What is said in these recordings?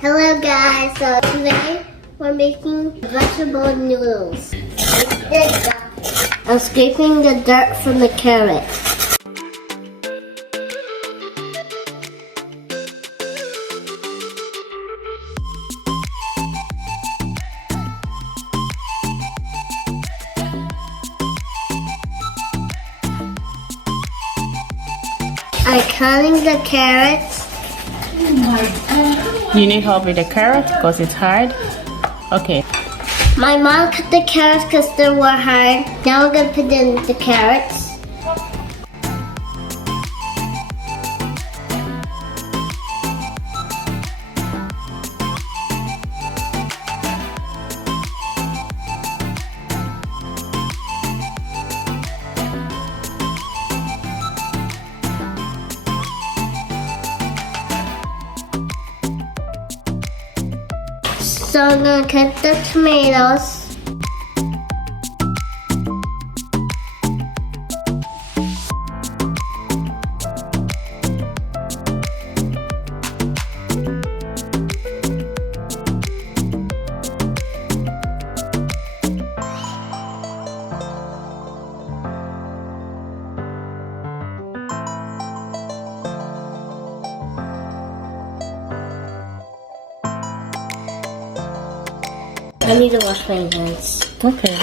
Hello guys, so today we're making vegetable noodles. I'm scraping the dirt from the carrot. I'm cutting the carrots. You need help with the carrot because it's hard? Okay. My mom cut the carrots because they were hard. Now we're going to put in the carrots. So I'm going to cut the tomatoes. I need to wash my hands. Okay.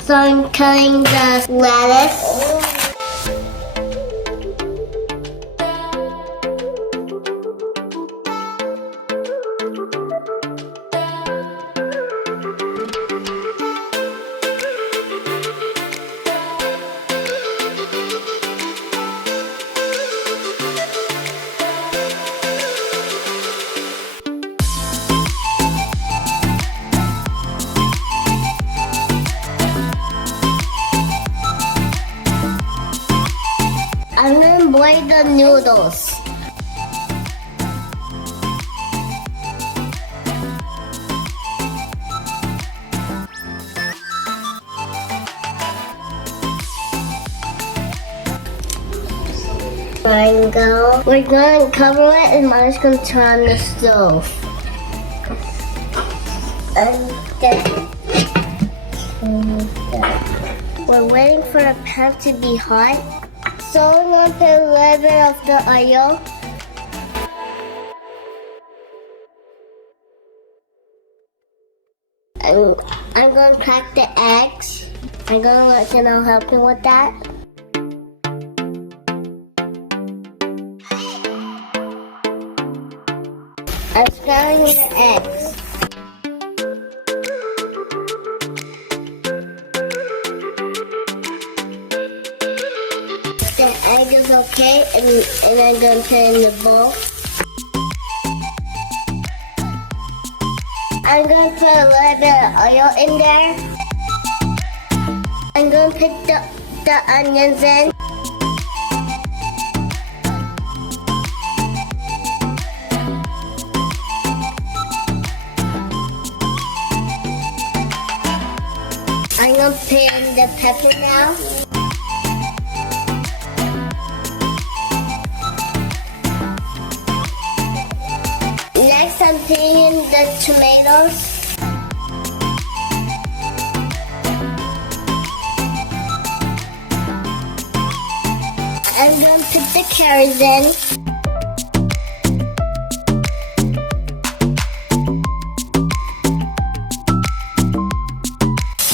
So I'm cutting the lettuce. I'm gonna boil the noodles. We're gonna cover it and Mom's gonna turn on the stove. We're waiting for the pan to be hot. So I'm going to put a little bit of the oil. And I'm going to crack the eggs. I'm going to let you know help me with that. I'm scrambling the eggs. The egg is okay, and I'm going to put it in the bowl. I'm going to put a little bit of oil in there. I'm going to put the onions in. I'm going to put in the pepper now. Next, I'm putting in the tomatoes. I'm going to put the carrots in.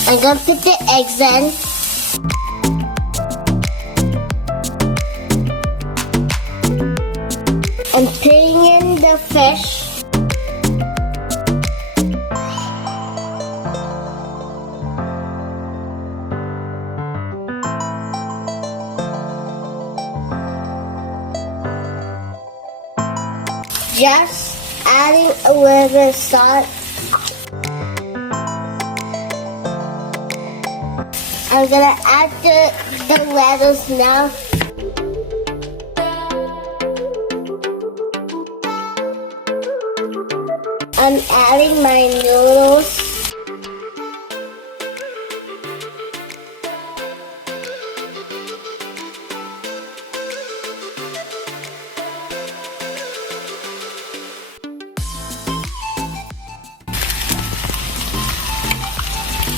I'm going to put the eggs in. I'm putting in the fish. Just adding a little bit of salt. I'm gonna add the lettuce now. I'm adding my noodles.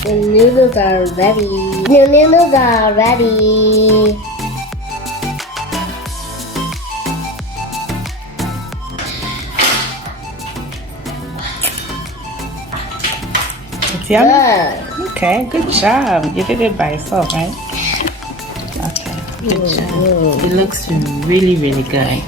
The noodles are ready. The noodles are ready. It's yummy? Good. Okay, good job. You did it by yourself, right? Okay, good job. It looks really, really good.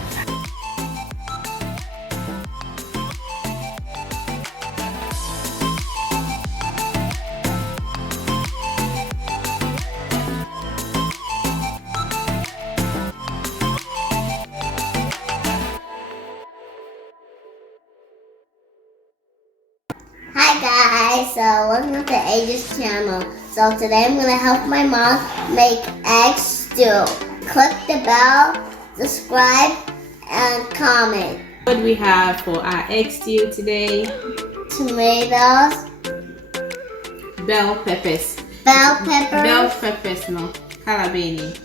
Hi guys, so welcome to Age's channel. So today I'm gonna help my mom make egg stew. Click the bell, subscribe, and comment. What do we have for our egg stew today? Tomatoes, Bell peppers. bell peppers, Bell peppers, no. Calabini.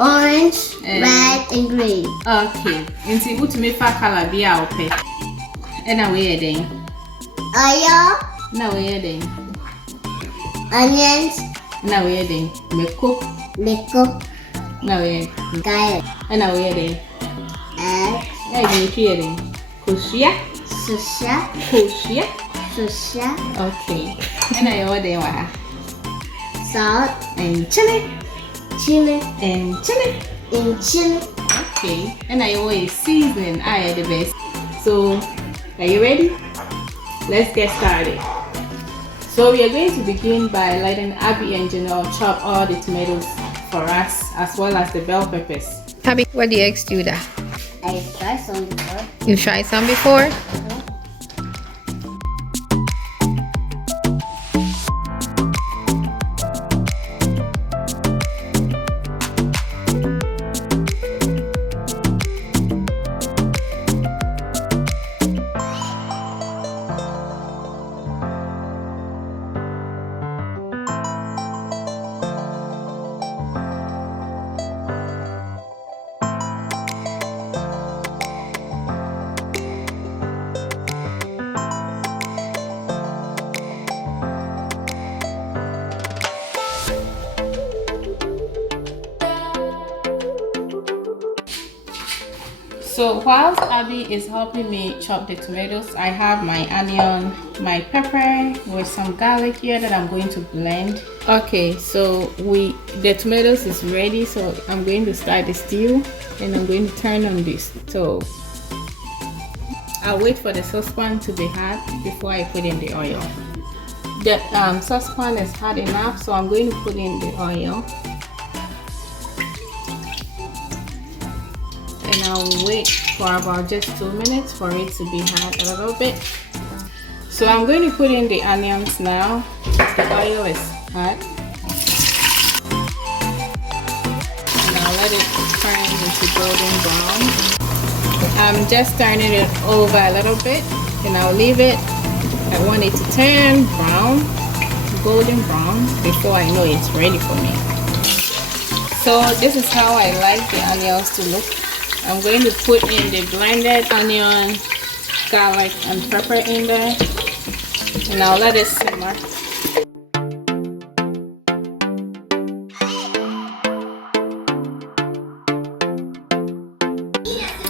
orange, red, and green. Okay. Nti wutumi fa calabi a ope. Ena we den. Oil, Na we den. onions, Na we den. Meko. pickle, Na we. garlic, Ena we den. egg, Egg ni twi den. Koshia. susha, Koshia. susha, Okay. Ena yo den wa. salt, And chili. chili, And chili. and chili. Okay. Ena yo is seasoning. I the best. So, are you ready? Let's get started. So we are going to begin by letting Abby and Janelle chop all the tomatoes for us as well as the bell peppers. Abby, what do eggs do that? I tried some before. You tried some before? So whilst Abby is helping me chop the tomatoes, I have my onion, my pepper with some garlic here that I'm going to blend. Okay, so the tomatoes is ready, so I'm going to start the stew and I'm going to turn on this stove. I'll wait for the saucepan to be hot before I put in the oil. The saucepan is hot enough, so I'm going to put in the oil. And I'll wait for about just 2 minutes for it to be hot a little bit. So I'm going to put in the onions now. The oil is hot. And I'll let it turn into golden brown. I'm just turning it over a little bit and I'll leave it. I want it to turn brown, golden brown, before I know it's ready for me. So this is how I like the onions to look. I'm going to put in the blended onion, garlic, and pepper in there, and I'll let it simmer.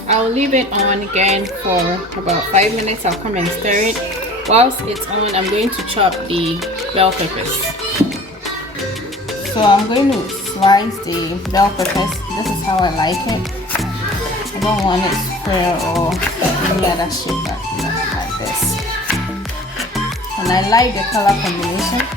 I'll leave it on again for about 5 minutes. I'll come and stir it. Whilst it's on, I'm going to chop the bell peppers. So I'm going to slice the bell peppers. This is how I like it. I don't want it square or any other shape like this. And I like the color combination.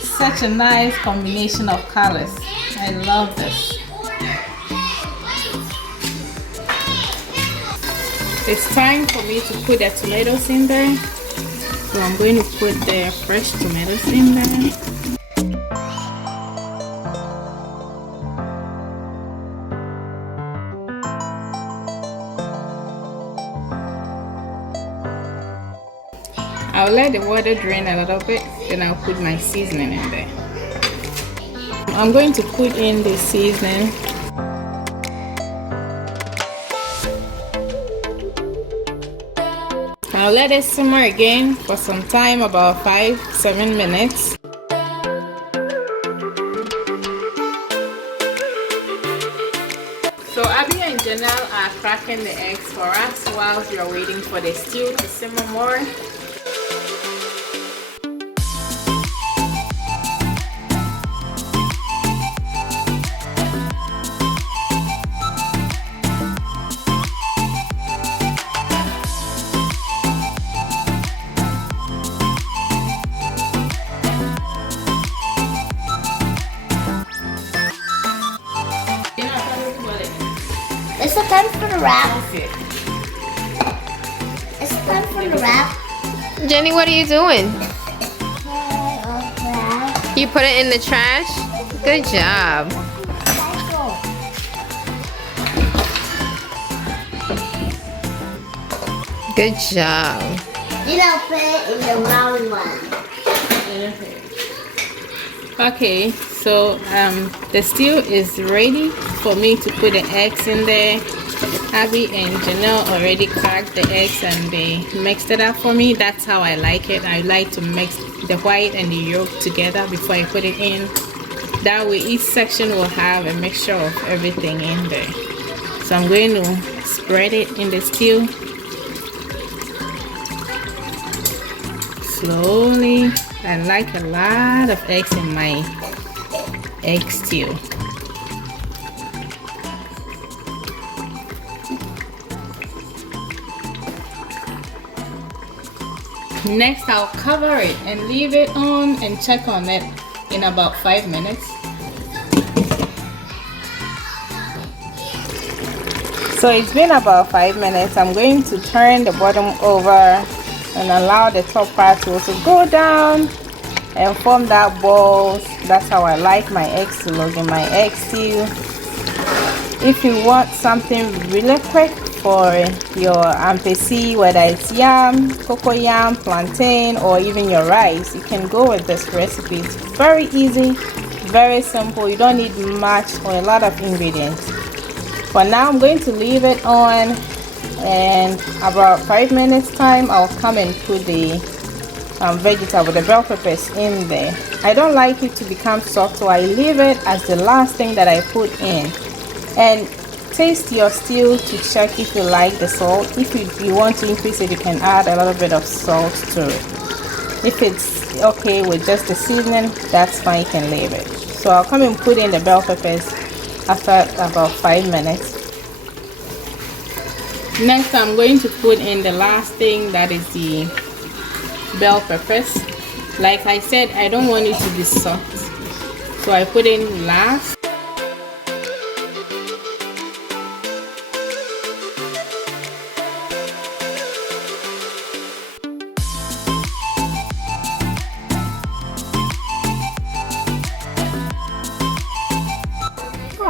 Such a nice combination of colors. I love this. It's time for me to put the tomatoes in there. So I'm going to put the fresh tomatoes in there. I'll let the water drain a little bit, then I'll put my seasoning in there. I'm going to put in the seasoning. I'll let it simmer again for some time, about 5-7 minutes. So Abby and Janelle are cracking the eggs for us while we are waiting for the stew to simmer more. It's the time for the wrap. It's time for the wrap. Jenny, what are you doing? You put it in the trash? Good job. Good job. You know, put it in the round one. Okay, so the stew is ready for me to put the eggs in there. Abby and Janelle already cracked the eggs and they mixed it up for me. That's how I like it. I like to mix the white and the yolk together before I put it in. That way each section will have a mixture of everything in there. So I'm going to spread it in the stew slowly. I like a lot of eggs in my egg stew. Next, I'll cover it and leave it on and check on it in about 5 minutes. So it's been about 5 minutes. I'm going to turn the bottom over and allow the top part to also go down and form that balls. That's how I like my eggs to look in my egg stew. If you want something really quick for your ampesi, whether it's yam, cocoa yam, plantain, or even your rice, you can go with this recipe. It's very easy, very simple. You don't need much or a lot of ingredients. For now, I'm going to leave it on, and about 5 minutes time I'll come and put the vegetable, the bell peppers in there. I don't like it to become soft, so I leave it as the last thing that I put in. And taste your stew to check if you like the salt. If you want to increase it, you can add a little bit of salt to it. If it's okay with just the seasoning, that's fine, you can leave it. So I'll come and put in the bell peppers after about 5 minutes. Next, I'm going to put in the last thing, that is the bell peppers. Like I said, I don't want it to be soft, so I put in last.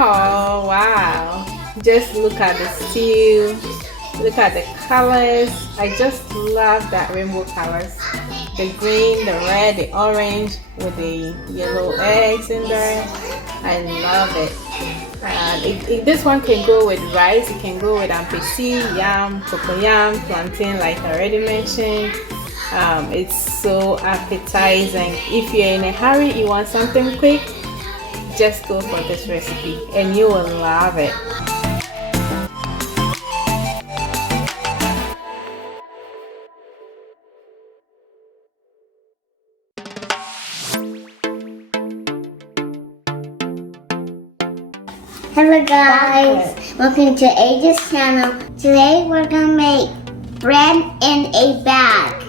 Oh wow, just look at the stew, look at the colors. I just love that rainbow colors, the green, the red, the orange with the yellow eggs in there. I love it. This one can go with rice, it can go with ampesi, yam, cocoyam, plantain, like I already mentioned. It's so appetizing. If you're in a hurry, you want something quick, just go for this recipe and you will love it. Hello guys, welcome to Aegis channel. Today we're gonna make bread in a bag.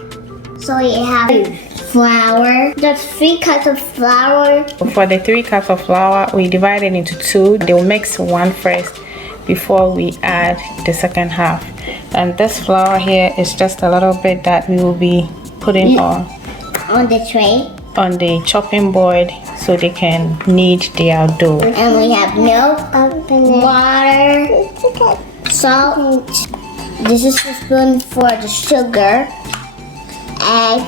So you have flour. There's 3 cups of flour. For the 3 cups of flour, we divide it into 2. They'll mix one first, before we add the second half. And this flour here is just a little bit that we will be putting on the tray, on the chopping board so they can knead their dough. And we have milk, water, salt. This is the spoon for the sugar, egg,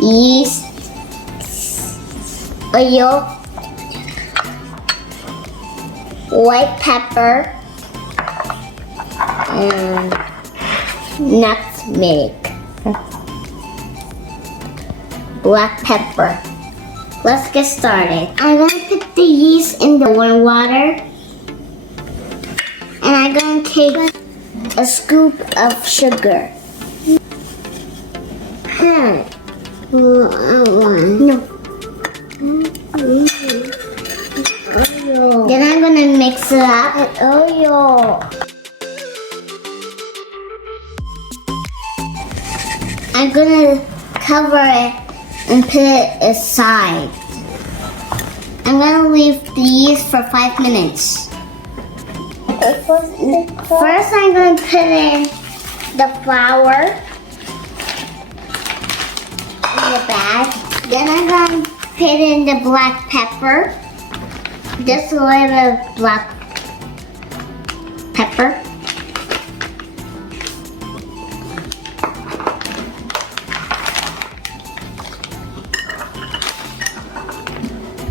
yeast, oil, white pepper, and nutmeg, black pepper. Let's get started. I'm gonna put the yeast in the warm water, and I'm gonna take a scoop of sugar. No. Then I'm gonna mix it up with oil. I'm gonna cover it and put it aside. I'm gonna leave the yeast for 5 minutes. First, I'm gonna put in the flour in the bag. Then I'm gonna put in the black pepper. Just a little bit of black pepper.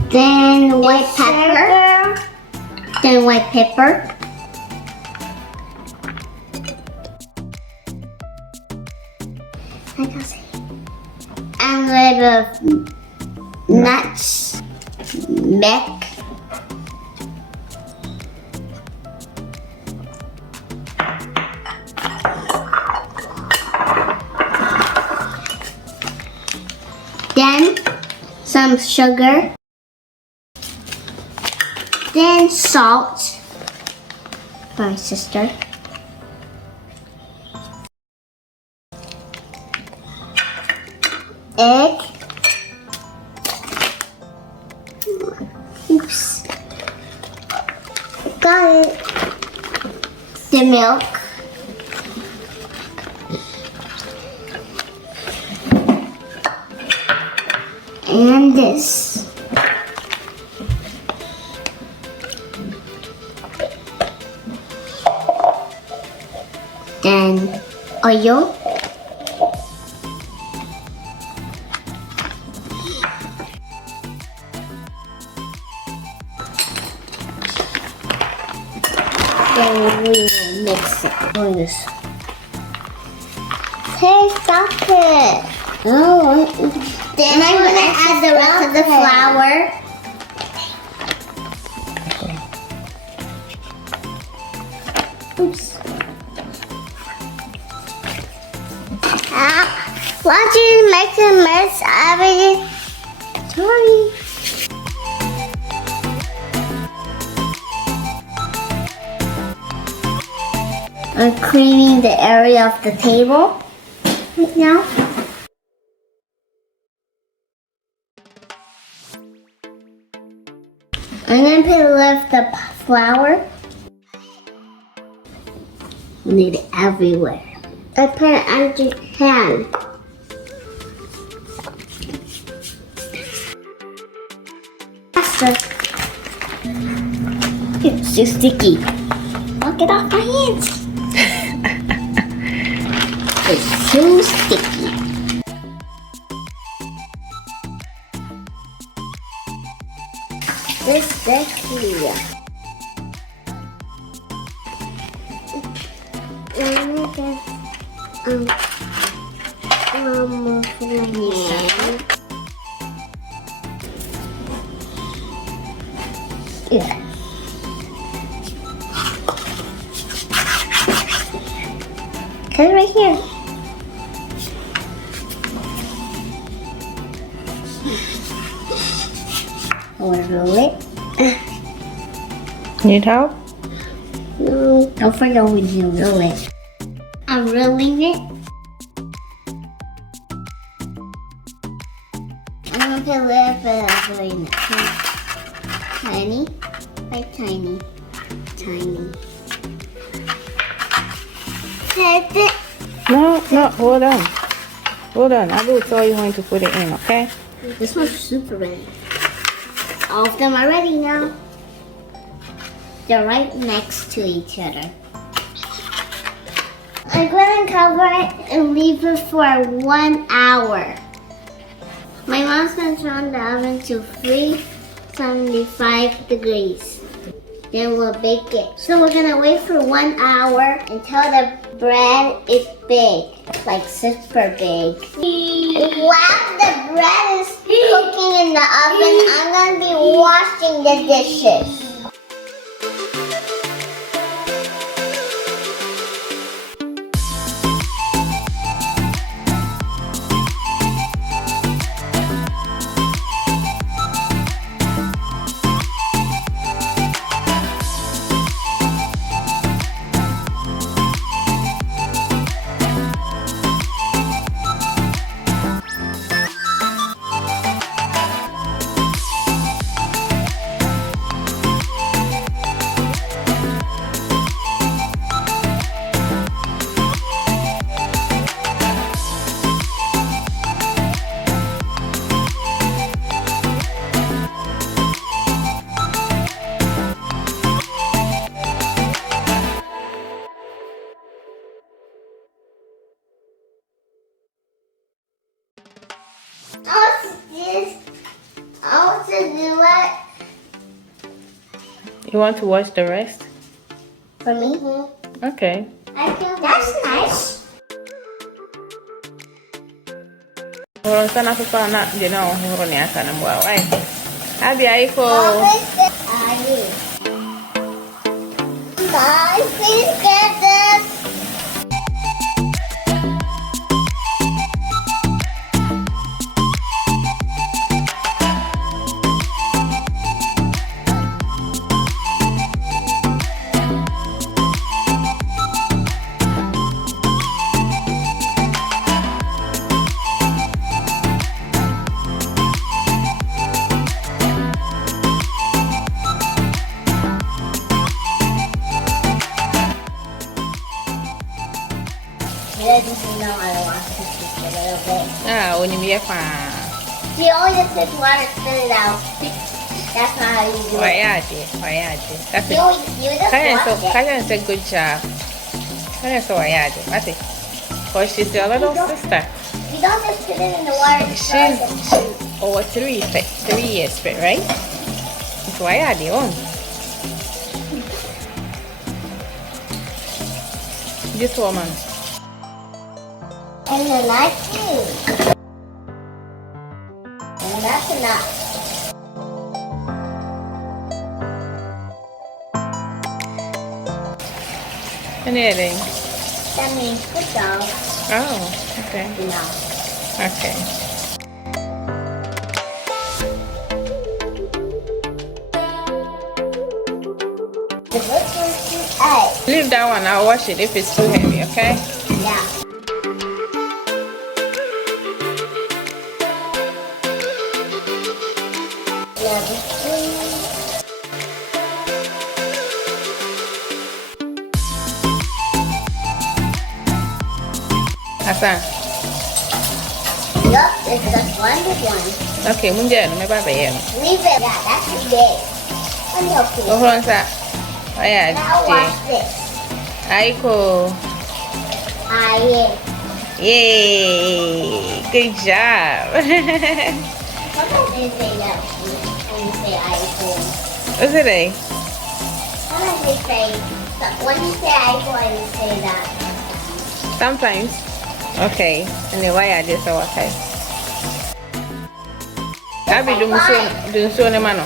Then white pepper. Then white pepper. And a little bit of nuts, milk. Then some sugar. Then salt for my sister. Egg. Oops. Got it. The milk. And this. Then oil. Then we will mix it on this. Hey, stop it! Oh. Then I'm gonna add the rest of the flour. Oops. Why don't you make a mess of it? Sorry. I'm cleaning the area of the table right now. I'm going to put a little of the flour. We need it everywhere. I put it under your hand. Faster. It's too sticky. I'll get off my hands. It's too sticky. This here. Yeah. Cut it right here. I want to roll it. Need help? No, don't forget when you roll it. I'm rolling it. I'm going to put a little bit of oil in it. Tiny, like tiny, tiny. Tape it. No, hold on. Hold on. I will tell you when to put it in, okay? This one's super ready. All of them are ready now. They're right next to each other. I'm going to cover it and leave it for 1 hour. My mom's going to turn the oven to 375 degrees. Then we'll bake it. So we're going to wait for 1 hour until the bread is big, like super big. While the bread is cooking in the oven, I'm going to be washing the dishes. I'll do it. You want to watch the rest? For me? Okay. That's nice. Hold on, sana pa na, you know, hold on ya sana mo ay. Abi ay ko. Guys, please get this. I didn't know I want to cook a little bit. Ah, oni mi fa. You only just put water, spit it out. That's not how you do it. Wayaje. That's it. You just wash it. Kaya so good job. Kaya so wayaje. Mate. Cause she's your little sister. You don't just put it in the water. She's over 3 years, right? It's wayaje on. This woman. And the knife too. And that's enough. Anything? That means good job. Oh, okay. No. Okay. The book is too egg. Leave that one. I'll wash it if it's too heavy, okay? Yeah. Number 3. Asa? Yup, it's just one big one. Okay, munja no me baba yem. Leave it. Yeah, that's too big. Let me help you. Hold on, sa. Wayaje. Now watch this. Aiko. Yeah. Yay! Good job. Sometimes they say that when you say iPhone. What's it like? Sometimes they say, when you say iPhone, you say that. Sometimes. Okay. And then why I just saw okay. Abi dun so ne mano.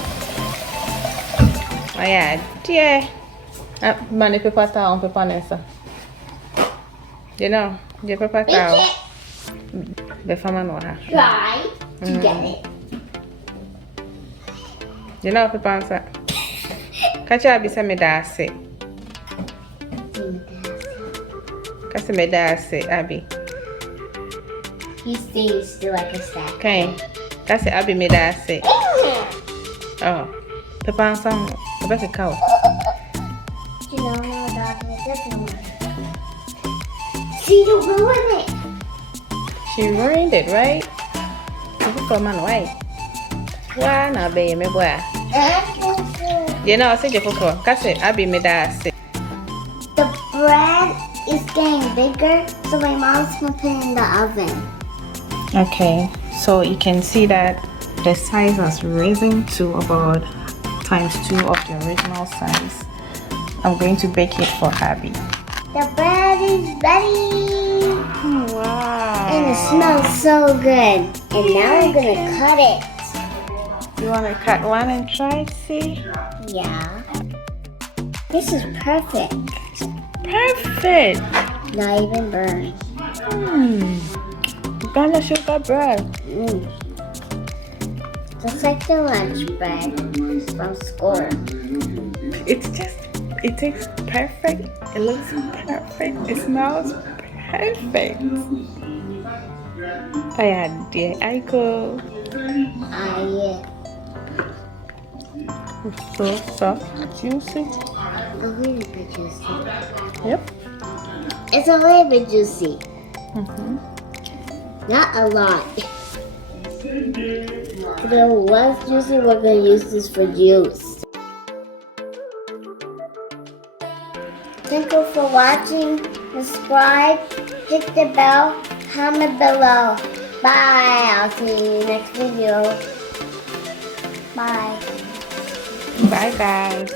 Why dear. Mani pepa ta on pepa nessa. You know, je pepa ta. Be fama no ha. Try to get it. You know pepa nsa. Kacha bi se me da ase. Kasi me da ase abi. He stays still like a stack. Okay. Kasi abi me da ase. Oh. Pepa nsa mo. Ebe ke ka o. You know, no, dog, it doesn't work. She ruined it. She ruined it, right? Come on, why? Why not be me boy? You know, I said you for kasi abi me da say. The bread is getting bigger, so my mom's gonna put it in the oven. Okay, so you can see that the size has risen to about ×2 of the original size. I'm going to bake it for Abby. The bread is ready. Wow. And it smells so good. And now I'm gonna cut it. You want to cut one and try, see? Yeah. This is perfect. Perfect. Not even burned. Banana sugar bread. Just like the lunch bread from school. It tastes perfect. It looks perfect. It smells perfect. Oh yeah, dear Iko. Yeah. It's so soft, juicy. A little bit juicy. Yep. It's a little bit juicy. Not a lot. If it was juicy, we're going to use this for juice. Thank you for watching. Subscribe, hit the bell, comment below. Bye. I'll see you next video. Bye. Bye guys.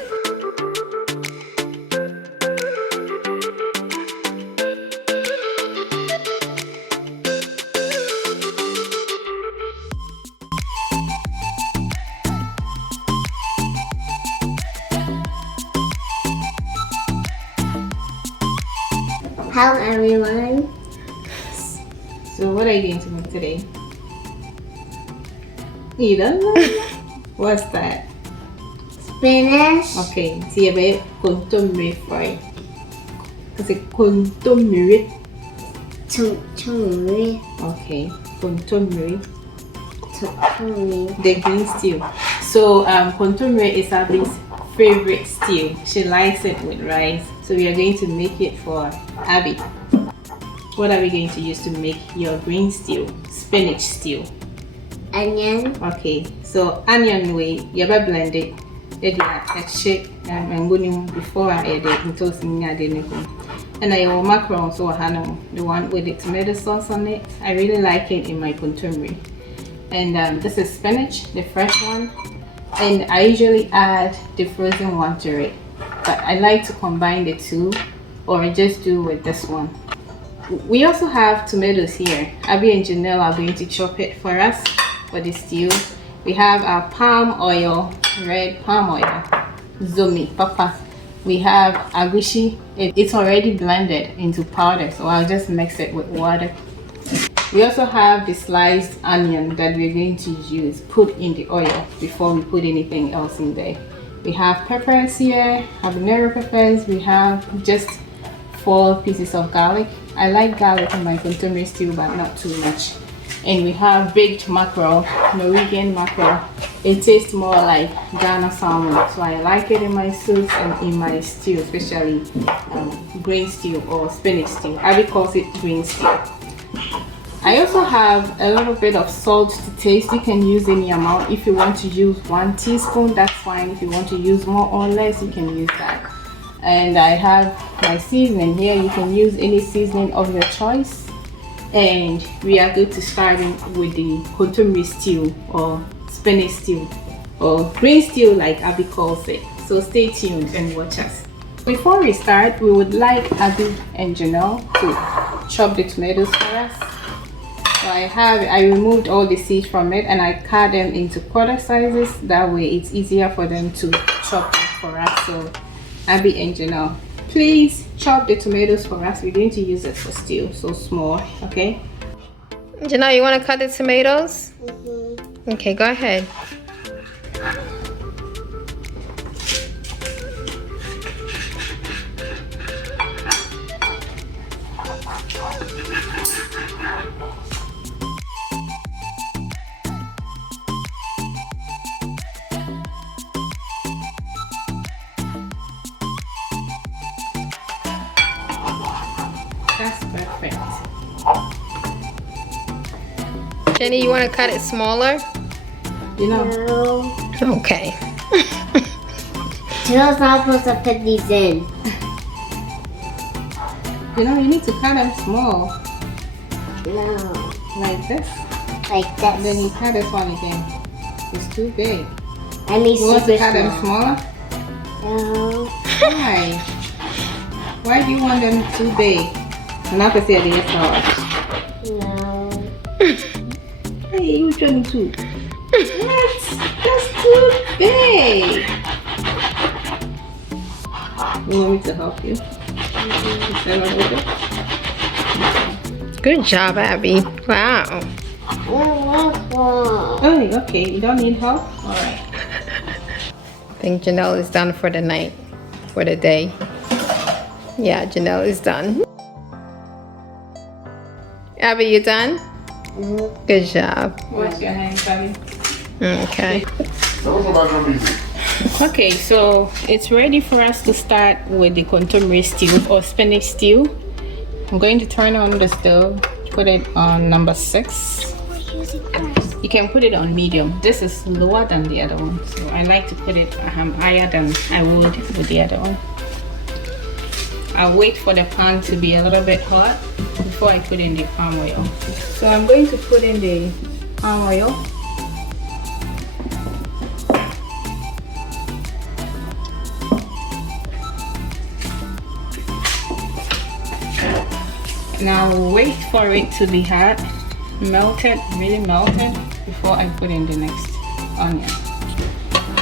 Hello everyone. So what are you going to make today? You don't know? What's that? Spinach. Okay, see a bit contomere fry. Kasi contomere. Chummy. Okay, contomere. Chummy. The green stew. So contomere is Abby's favorite stew. She likes it with rice. So we are going to make it for Abby. What are we going to use to make your green stew? Spinach stew. Onion. Okay, so onion way, you ever blend it. I shake and go before I add it into and I have macaroni, so the one with the tomato sauce on it. I really like it in my contemporary. And this is spinach, the fresh one, and I usually add the frozen one to it, but I like to combine the two or just do with this one. We also have tomatoes here. Abby and Janelle are going to chop it for us for the stew. We have our palm oil, red palm oil, zomi, papa. We have agushi. It's already blended into powder, so I'll just mix it with water. We also have the sliced onion that we're going to use, put in the oil before we put anything else in there. We have peppers here, habanero peppers. We have just 4 pieces of garlic. I like garlic in my contemporary stew, but not too much. And we have baked mackerel, Norwegian mackerel. It tastes more like Ghana salmon, so I like it in my soups and in my stew, especially green stew or spinach stew. Abby calls it green stew. I also have a little bit of salt to taste. You can use any amount. If you want to use 1 teaspoon, that's fine. If you want to use more or less, you can use that. And I have my seasoning here. You can use any seasoning of your choice. And we are going to start with the contemporary stew or spinach stew or green stew like Abby calls it. So stay tuned and watch us. Before we start, we would like Abby and Janelle to chop the tomatoes for us. So I removed all the seeds from it and I cut them into quarter sizes. That way it's easier for them to chop for us. So Abby and Janelle, please chop the tomatoes for us. We're going to use it for stew, so small, okay? Janelle, you want to cut the tomatoes? Okay, go ahead. That's perfect. Jenny, you want to cut it smaller? You know. No. Okay. Janelle's not supposed to put these in. You know, you need to cut them small. No. Like this. Like And then this. you cut this one again. It's too big. And these You want to super cut them small. smaller? No. Why? Why do you want them too big? Not to say they're soft. No. Hey, you trying to? What? That's too big. You want me to help you? Is that a little bit? Good job, Abby. Wow. Oh, okay. You don't need help? Alright. I think Janelle is done for the night, for the day. Yeah, Janelle is done. Abby, you done? Good job. Wash your hands, Abby. Okay. Okay, so it's ready for us to start with the contemporary stew or spinach stew. I'm going to turn on the stove, put it on number 6. You can put it on medium. This is lower than the other one, so I like to put it higher than I would with the other one. I'll wait for the pan to be a little bit hot before I put in the palm oil. So I'm going to put in the palm oil. Now wait for it to be hot, melted, really melted, before I put in the next onion.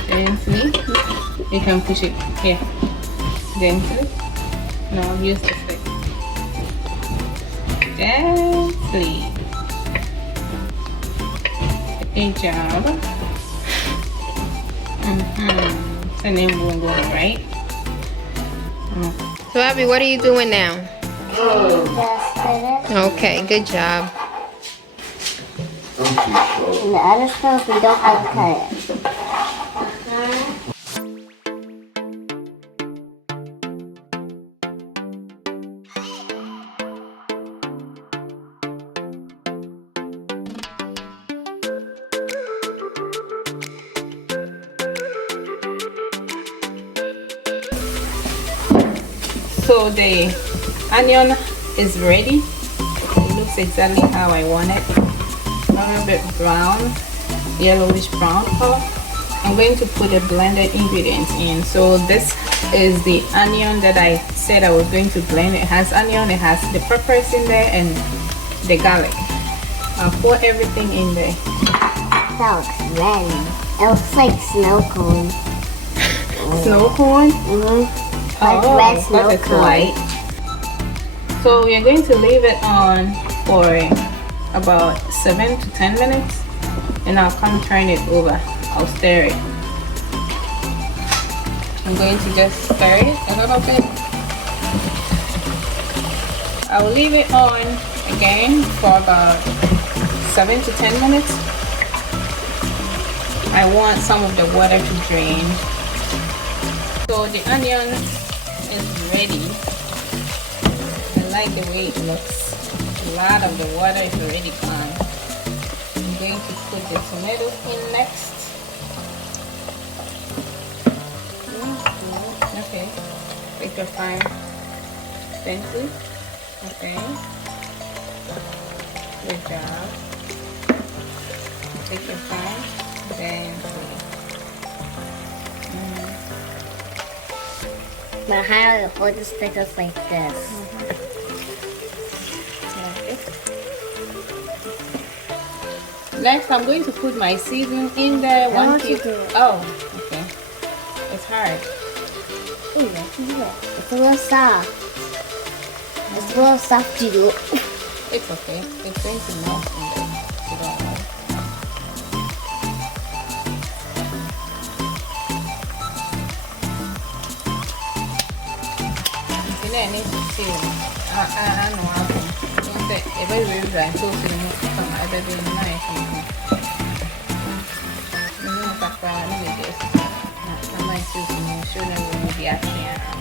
Gently, you can push it here. Gently. No, use the stick. Gently. Good job. And then we'll go right. So Abby, what are you doing now? Just put it. Okay, good job. In the other stove, we don't have to cut it. So the onion is ready. It looks exactly how I want it. A little bit brown, yellowish brown color. I'm going to put the blended ingredients in. So this is the onion that I said I was going to blend. It has onion, it has the peppers in there, and the garlic. I'll pour everything in there. That looks red. It looks like snow cone. Snow cone? Like red snow but it's cone. white. So we're going to leave it on for about 7 to 10 minutes, and I'll come turn it over. I'll stir it. I'm going to just stir it a little bit. I will leave it on again for about 7 to 10 minutes. I want some of the water to drain. So the onion is ready. I like the way it looks. A lot of the water is already gone. I'm going to put the tomatoes in next. Okay. Take your time. Gently. Okay. Good job. Take your time. Gently. But how to hold the stickers like this? Next, I'm going to put my seasoning in there. I want you to do it. Oh, okay. It's hard. Ooh, I can do it. It's a little soft. It's a little soft to do. It's okay. It's going to melt in there. So don't worry. You know, I need to see. I know how to. If I really like so to come other than nice.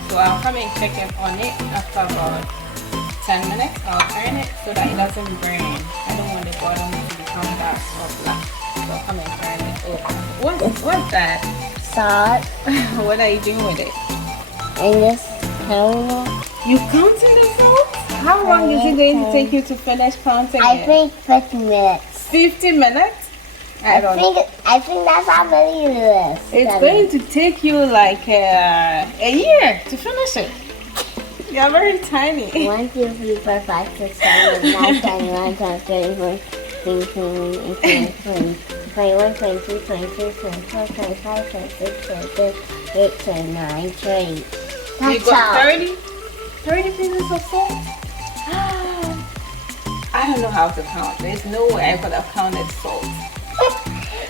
So I'll come and check it on it after about 10 minutes. I'll turn it so that it doesn't burn. I don't want the bottom to become come dark or black. So come and turn it over. What's that? Salt. What are you doing with it? And this caramel. You counting the salt? How long is it going to take you to finish counting I it? think 50 minutes. 50 minutes? I think that's how many it is. It's going to take you like a year to finish it. You're very tiny. 1, 2, 3, 4, 5, 6, 7, 8, 9, 10, 11, 12, 13, 14, 15, 16, 17, 18, 19, 20, 21, 22, 23, 24, 25, 26, 27, 28, 29, 30. You That's got all. 30 pieces of salt? I don't know how to count. There's no way I could have counted salt.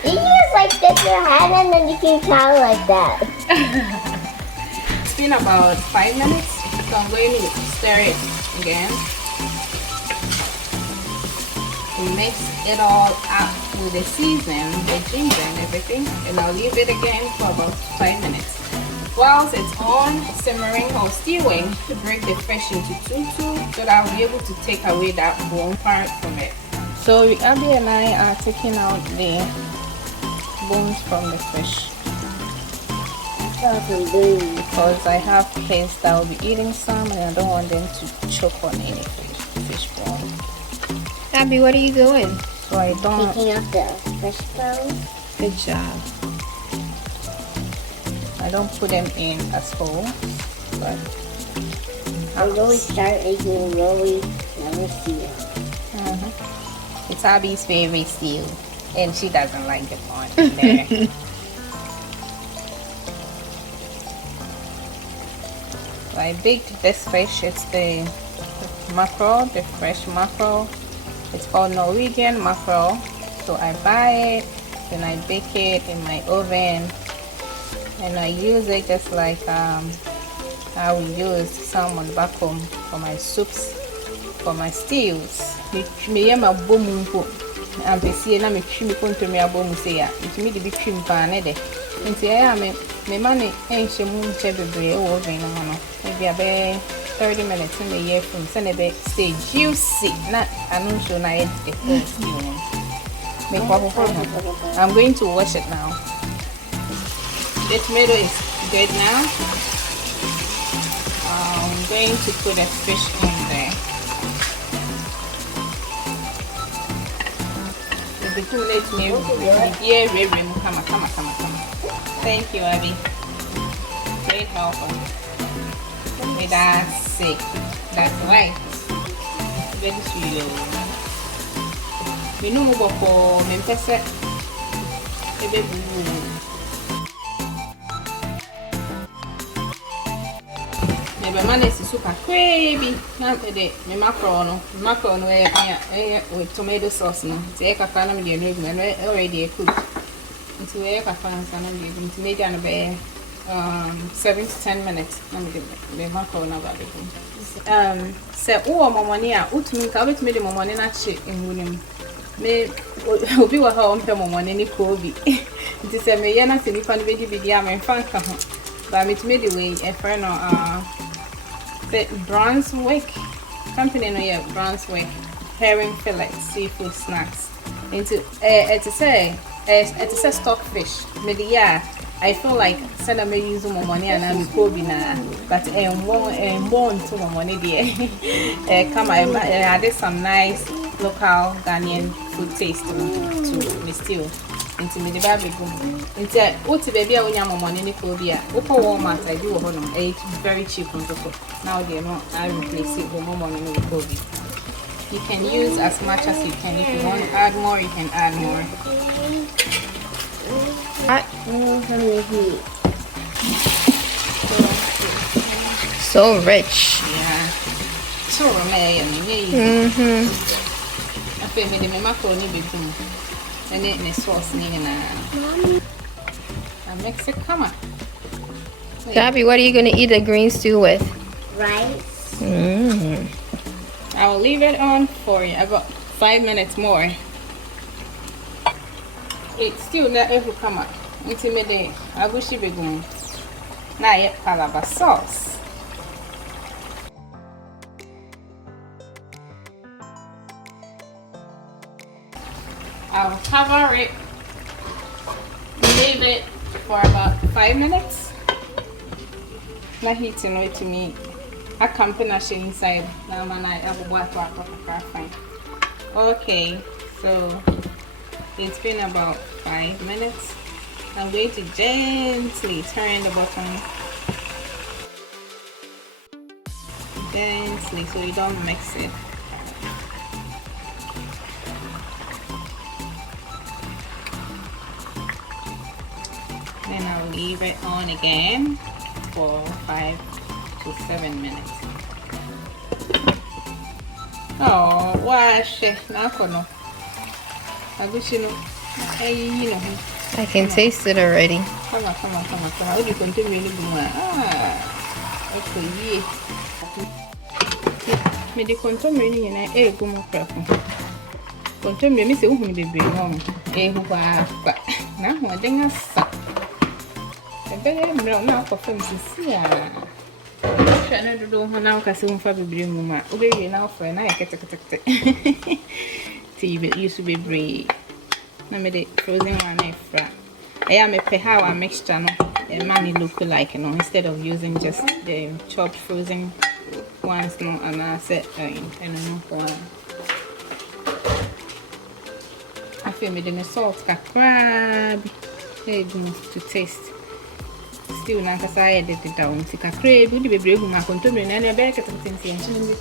You can just like dip your hand and then you can count like that. It's been about 5 minutes, so I'm going to stir it again. Mix it all up with the season, the ginger and everything, and I'll leave it again for about 5 minutes. Whilst it's on simmering or stewing, to break the fish into two so that I'll be able to take away that bone part from it. So Abby and I are taking out the bones from the fish because I have kids that will be eating some and I don't want them to choke on any fish bone. Abby, what are you doing? So I don't. Taking out the fish bones. Good job. I don't put them in as whole, but I always start making really never see it. It's Abby's favorite stew, and she doesn't like the bone in there. So I baked this fish. It's the mackerel, the fresh mackerel. It's called Norwegian mackerel. So I buy it, then I bake it in my oven, and I use it just like how we use salmon back home for my soups, for my stews. Me am a boom and be seeing a me to me a boom say it me the big trim pan eh. And say I am me money ain't she moon chebby over in a manner. Maybe a bear 30 minutes in the year from Senebe stay juicy. Not I don't show na it the first stew. I'm going to wash it now. The tomato is good now. I'm going to put a fish in there. The two let me come. Thank you, Abby. Great helper. That's sick. That's right. Very sweet. We know more for me pese. The man is super crazy. Now the mackerel with tomato sauce. No, it's a fan of the already cooked. It's a fan of the make an 7 to 10 minutes. Let me give the mackerel now. Say, oh, Mamania, Utmin, I will make the Mamma chick in William. May be what home per Mamma any Kobe. It is a Mayana Silicon video and Franca. But it's made away a friend the Brunswick company no yeah Brunswick herring fillet seafood snacks into it's a stockfish maybe yeah I feel like send me use more money and I'm Kobe na but one to more money there come I added some nice local Ghanaian food taste to the stew into me the baby boom into what baby I want money in Kobe open Walmart I do it's very cheap on the food. Now they know I replace it with more money with Kobe. You can use as much as you can. If you want to add more, you can add more. So rich. Yeah. So amazing. I feel me the macaroni before. And then the sauce and mix it. Come on. Gabby, what are you gonna eat the green stew with? Rice. I will leave it on for about 5 minutes more. It's still not ever come out. Until midday, I wish you be going. Now yet palava sauce. I'll cover it, leave it for about 5 minutes. Na heat no to me. I can put a inside. Now man I have a water fine. Okay, so it's been about 5 minutes. I'm going to gently turn the bottom. Gently so you don't mix it. Then I'll leave it on again for 5 to 7 minutes. Oh, wash it. I can taste it already. Come on. How do you continue to okay. Me the contour in a egg woman crap. Contour me, Miss Owen be home. Eh, who are now, I think I suck. The better now for fences. Yeah. I don't know now because I'm for the room. Obey now for a night. TV used to be brave. Now, made it frozen one. I am a pehawa mixture, no, a money look like, you know, instead of using just the chopped frozen ones, no, and I said, I don't know why. I feel me the salt, crab, hey, to taste. Still, not as I did it down, sick a crab, would be brave, my contumely, and a bear at the intention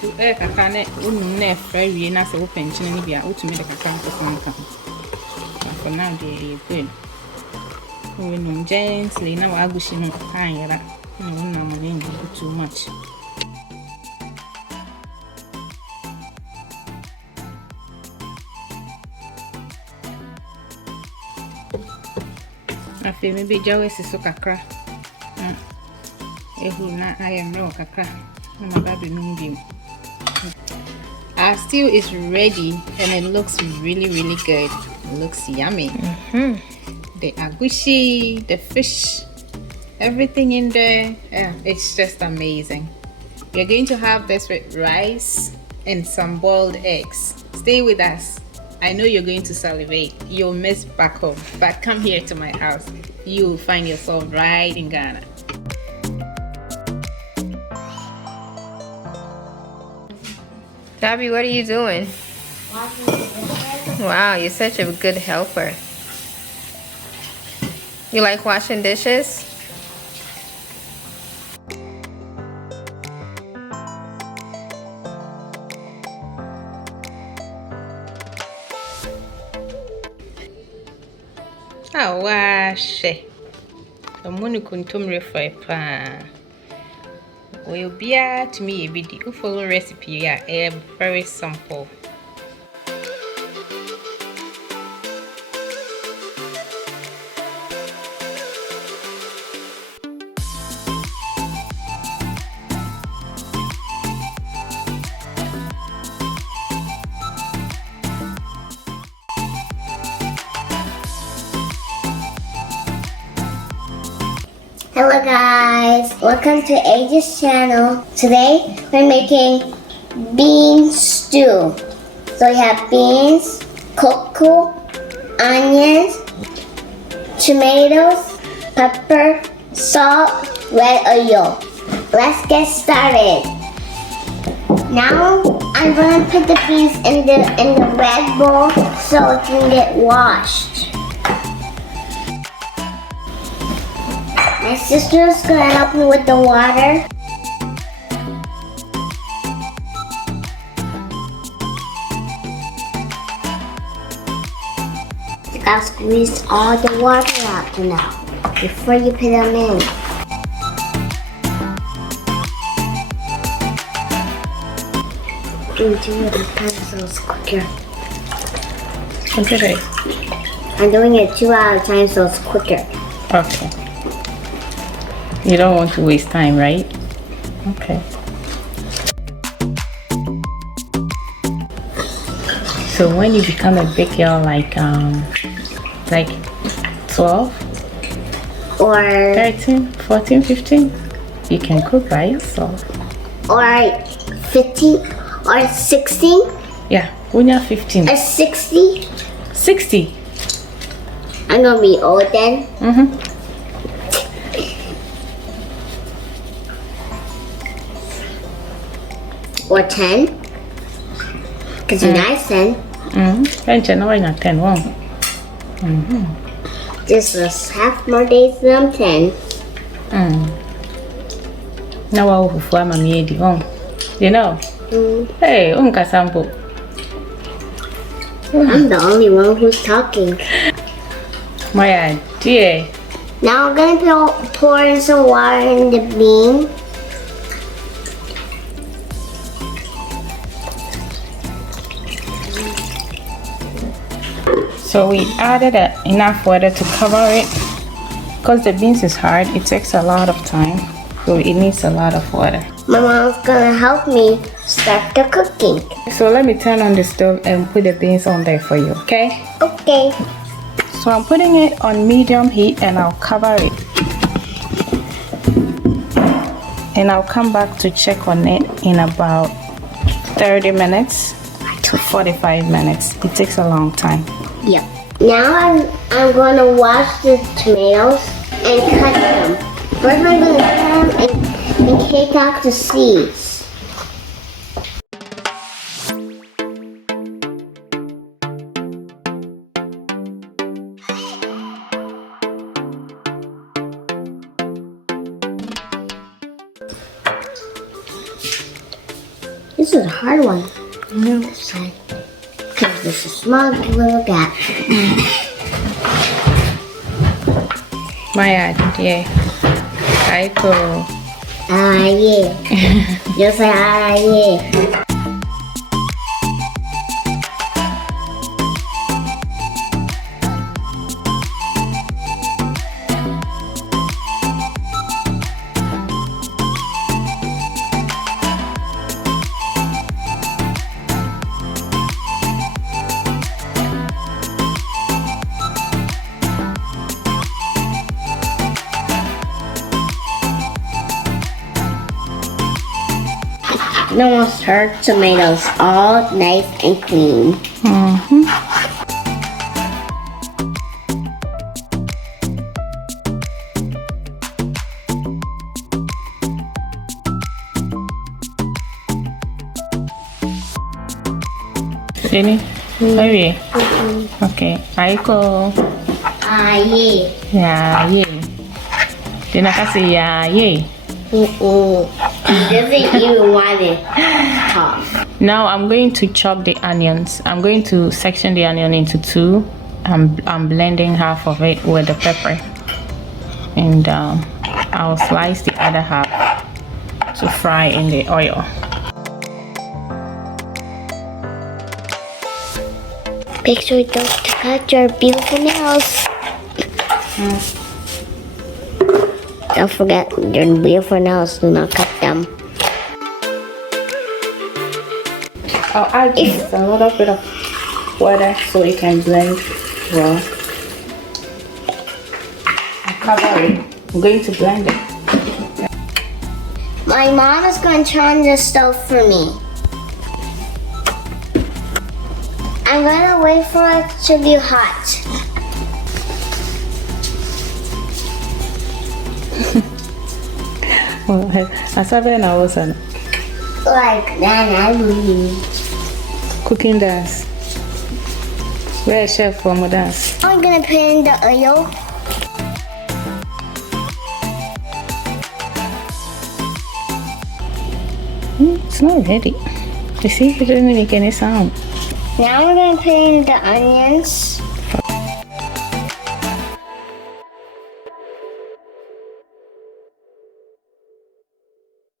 to air a canet, never very enough open, and be out to make a camp for some time. For now, they good. We know gently now. I wish you know time. No, too much. I feel maybe Joey is so kakra. I am no kakra. My baby no. Our stew is ready and it looks really good. It looks yummy. The agushi, the fish, everything in there. Yeah, it's just amazing. We're going to have this with rice and some boiled eggs. Stay with us. I know you're going to salivate. You'll miss back home, but come here to my house. You'll find yourself right in Ghana. Gabby, what are you doing? Wow, you're such a good helper. You like washing dishes? Oh, wash it. The money couldn't refer pa. Will be to me a video follow recipe. Yeah, very simple. Hello guys, welcome to Aegis channel. Today we're making bean stew. So we have beans, cocoa, onions, tomatoes, pepper, salt, red oil. Let's get started. Now I'm gonna put the beans in the red bowl so it can get washed. My sister's gonna help me with the water. You gotta squeeze all the water out now before you put them in. Do it 2 times so it's quicker. Okay. I'm doing it 2 at a time so it's quicker. Okay. You don't want to waste time, right? Okay. So when you become a big girl, like 12 or 13, 14, 15, you can cook by yourself. Or 15 or 16. Yeah, When you're 15. At 60, 60. I'm gonna be old then. Or 10. Because you're nice 10. Pension, no, you're 10. Wow. Just half more days than I'm 10. Now, I'll for my maid. You know? Hey, Unka Sampo. I'm the only one who's talking. My dear. Now I'm gonna pour in some water in the bean. So we added enough water to cover it. Because the beans is hard, it takes a lot of time. So it needs a lot of water. My mom's gonna help me start the cooking. So let me turn on the stove and put the beans on there for you, okay? Okay. So I'm putting it on medium heat and I'll cover it. And I'll come back to check on it in about 30 minutes to 45 minutes. It takes a long time. Yep. Now I'm gonna wash the tomatoes and cut them. First I'm gonna cut them and take out the seeds. This is a hard one. No. Because there's a small little gap. My dear. Aiko. Ah, yeah. Just say, ah, yeah. Now we'll start tomatoes all nice and clean. Jenny? Maybe. Okay. Aiko. Ah, yeah. Yeah, yeah. Then I can say yeah, yeah. Doesn't even want to talk. Now I'm going to chop the onions. I'm going to section the onion into two. I'm blending half of it with the pepper. And I'll slice the other half to fry in the oil. Make sure don't cut your beautiful nails. Don't forget your beautiful nails. Do not cut them. I'll add just a little bit of water so it can blend well. I'll cover it. I'm going to blend it. My mom is going to turn the stove for me. I'm going to wait for it to be hot. Asabena was Like that, I believe. cooking dance. Where is chef for dance? I'm going to put in the oil. It's not ready. You see, it doesn't make any sound. Now we're going to put in the onions.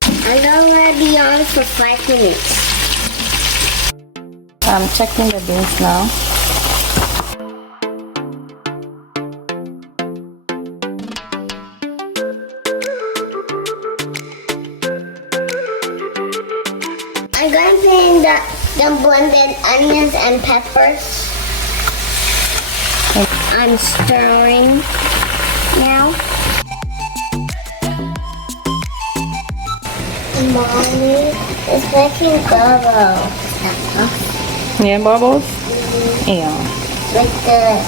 I'm going to let it be on for 5 minutes. I'm checking the beans now. I'm going to put in the blended onions and peppers. I'm stirring now. Mommy is making bubbles. Yeah, bubbles? Yeah. Like this.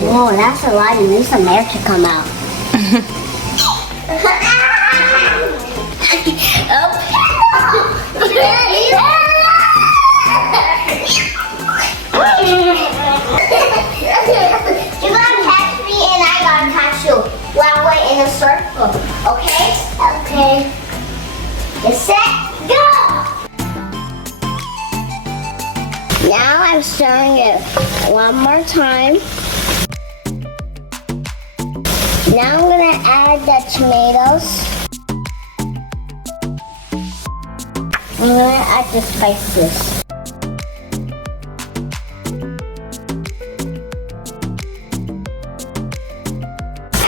Whoa, that's a lot. You need some air to come out. You gotta catch me and I gotta catch you. One way in a circle. Okay? Okay. Get set, go! Now I'm stirring it one more time. Now I'm gonna add the tomatoes. I'm gonna add the spices.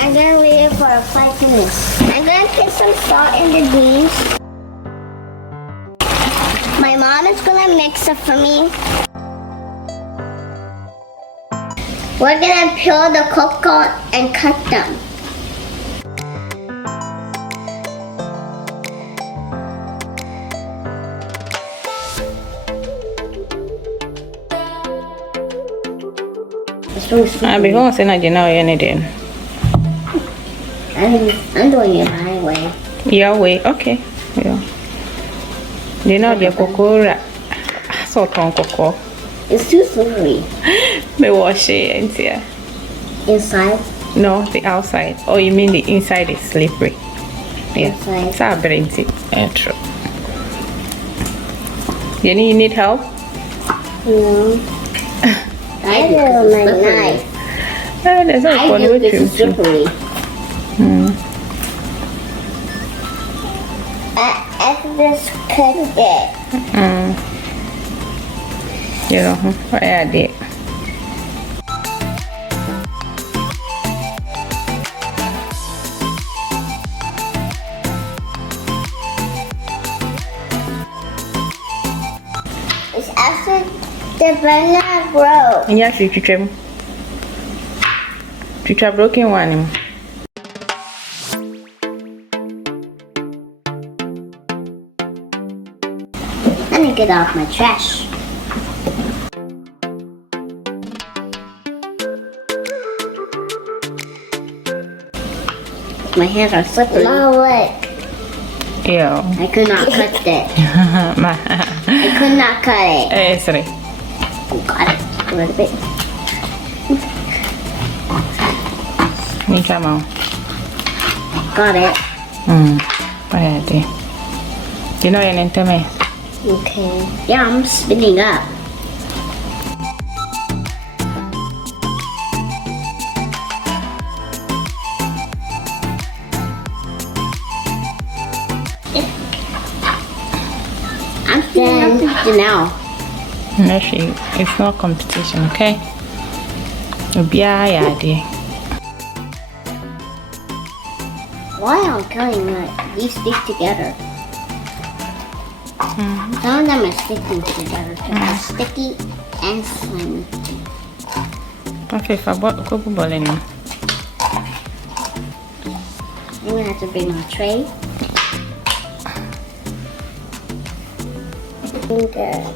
I'm gonna leave it for 5 minutes. I'm gonna put some salt in the beans. My mom is gonna mix it for me. We're gonna peel the cocoa and cut them. Because you know anything. I'm doing it my way. Your way, okay. Yeah. You know the cocoa, salt on cocoa. It's too slippery. Me wash it into Inside? No, the outside. Oh, you mean the inside is slippery? Yeah. Inside. It's a brainty. Yeah, true. You need help? No. I do with my knife. There's no I do this is slippery. I just cut it. You know, I did. It's after the banana grow. Yeah, Chicha broken one. Let me get off my trash. My hands are slippery. My leg. Yeah. I could not cut it. I could not cut it. Sorry. Got it. A little bit. Got it. You know your name to me? Okay. Yeah, I'm spinning up. I'm spinning up now. No, it's not competition, okay? Why I'm cutting these stick together? Some of them are sticking together. They're sticky and slimy. Okay, if I bought a couple ball in. I'm gonna have to bring my tray. Okay.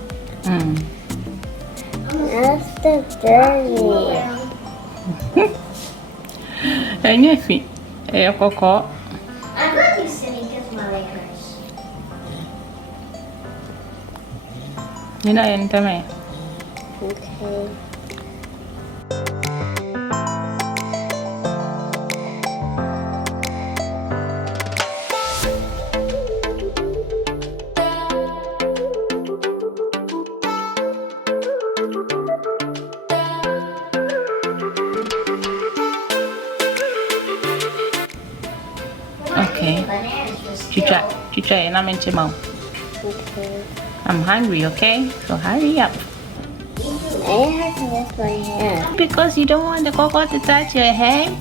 That's the dirty. And your feet. Hey, Coco. I'm not used to because my leg hurts. You know your name? Okay. Okay. Chicha, and I'm in Chimau. Okay. I'm hungry, okay? So hurry up. I have to lift my hand. Because you don't want the cocoa to touch your head?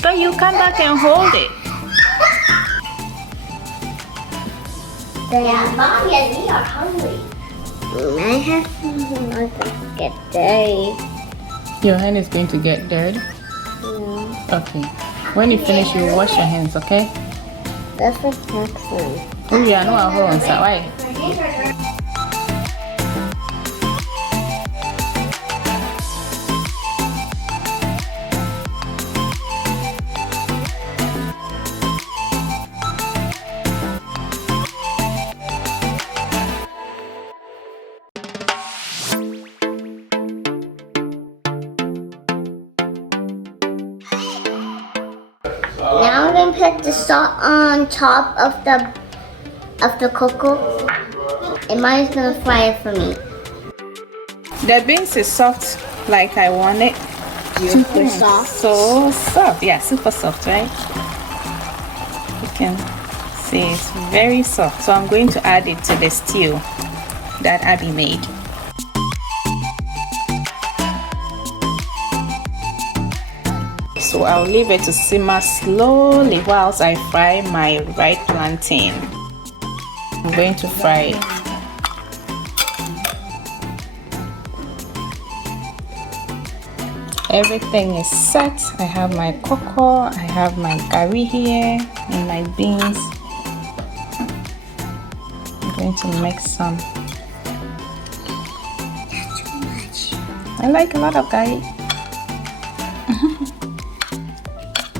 So you come back and hold it. Yeah, Mommy and me are hungry. I have to get dirty. Your hand is going to get dirty? Yeah. Okay. When you finish, you wash your hands, okay? That's the next one. Oh, yeah, no, I'll hold on. Why? put the salt on top of the cocoa, and Mommy's gonna fry it for me. The beans is soft like I want it. Super soft. So soft. Yeah, super soft, right? You can see it's very soft. So I'm going to add it to the stew that Abby made. So I'll leave it to simmer slowly whilst I fry my ripe plantain. I'm going to fry it. Everything is set. I have my cocoa, I have my curry here, and my beans. I'm going to mix some. That's too much. I like a lot of curry.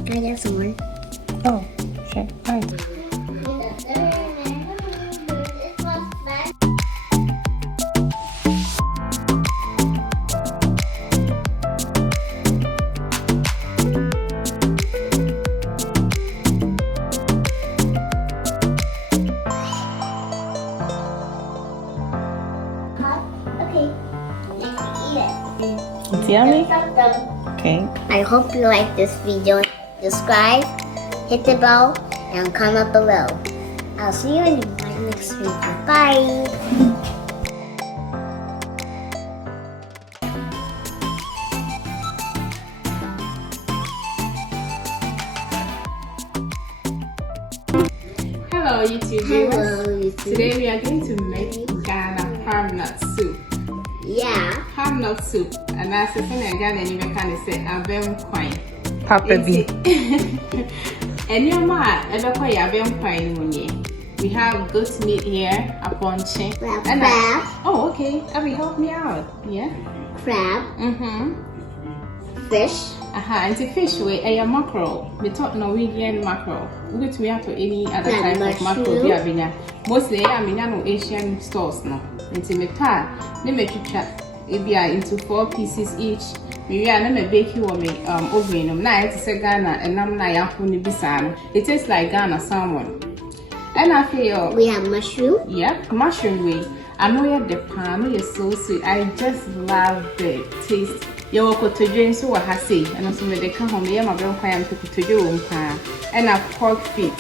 Can I get some more? Oh, sure. Right. It's yummy? Okay. I hope you like this video. Subscribe, hit the bell, and comment below. I'll see you in my next video. Bye! Hello YouTube viewers. Hello, YouTube. Today we are going to make Ghana palm nut soup. Yeah. Palm nut soup. And that's the thing that Ghana you can say abem coin. Papa B. And your ma, abem coin. We have goat meat here, a ponche. Crab. Oh, okay. Abby, help me out. Yeah. Crab. Fish. And the fish way a mackerel. We talk Norwegian mackerel. We go to any other type of mackerel. Mostly I mean no Asian stores no. Into me pa, ne me chucha. It be into 4 pieces each. Maybe I never bake you me oven. Na it say Ghana and nam na yahoo bisa. It tastes like Ghana salmon. And I feel We have mushroom. yeah, mushroom way. I know you the pan is so sweet. I just love the taste. You walk to drink so I say, and also make the come home. Yeah, my brown pie and cook to do and a pork feet.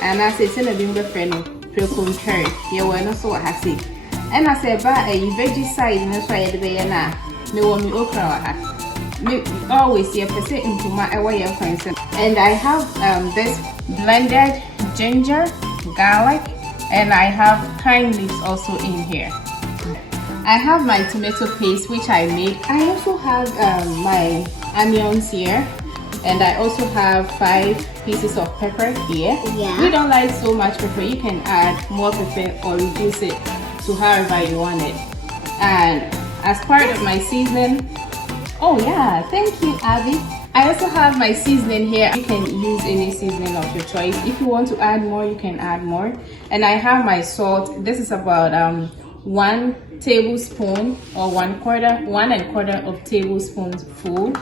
And I say, send a bimbo friend, precon curry. You were not so I say. And I say, but a veggie side in a try the way and I no me okra. Me always see a percent into my away of consent. And I have this blended ginger, garlic, and I have thyme leaves also in here. I have my tomato paste which I made. I also have my onions here, and I also have 5 pieces of pepper here. Yeah. If you don't like so much pepper, you can add more pepper or reduce it to however you want it. And as part of my seasoning, oh yeah, thank you Abby. I also have my seasoning here. You can use any seasoning of your choice. If you want to add more, you can add more. And I have my salt. This is about 1 tablespoon or 1.25 of tablespoons full.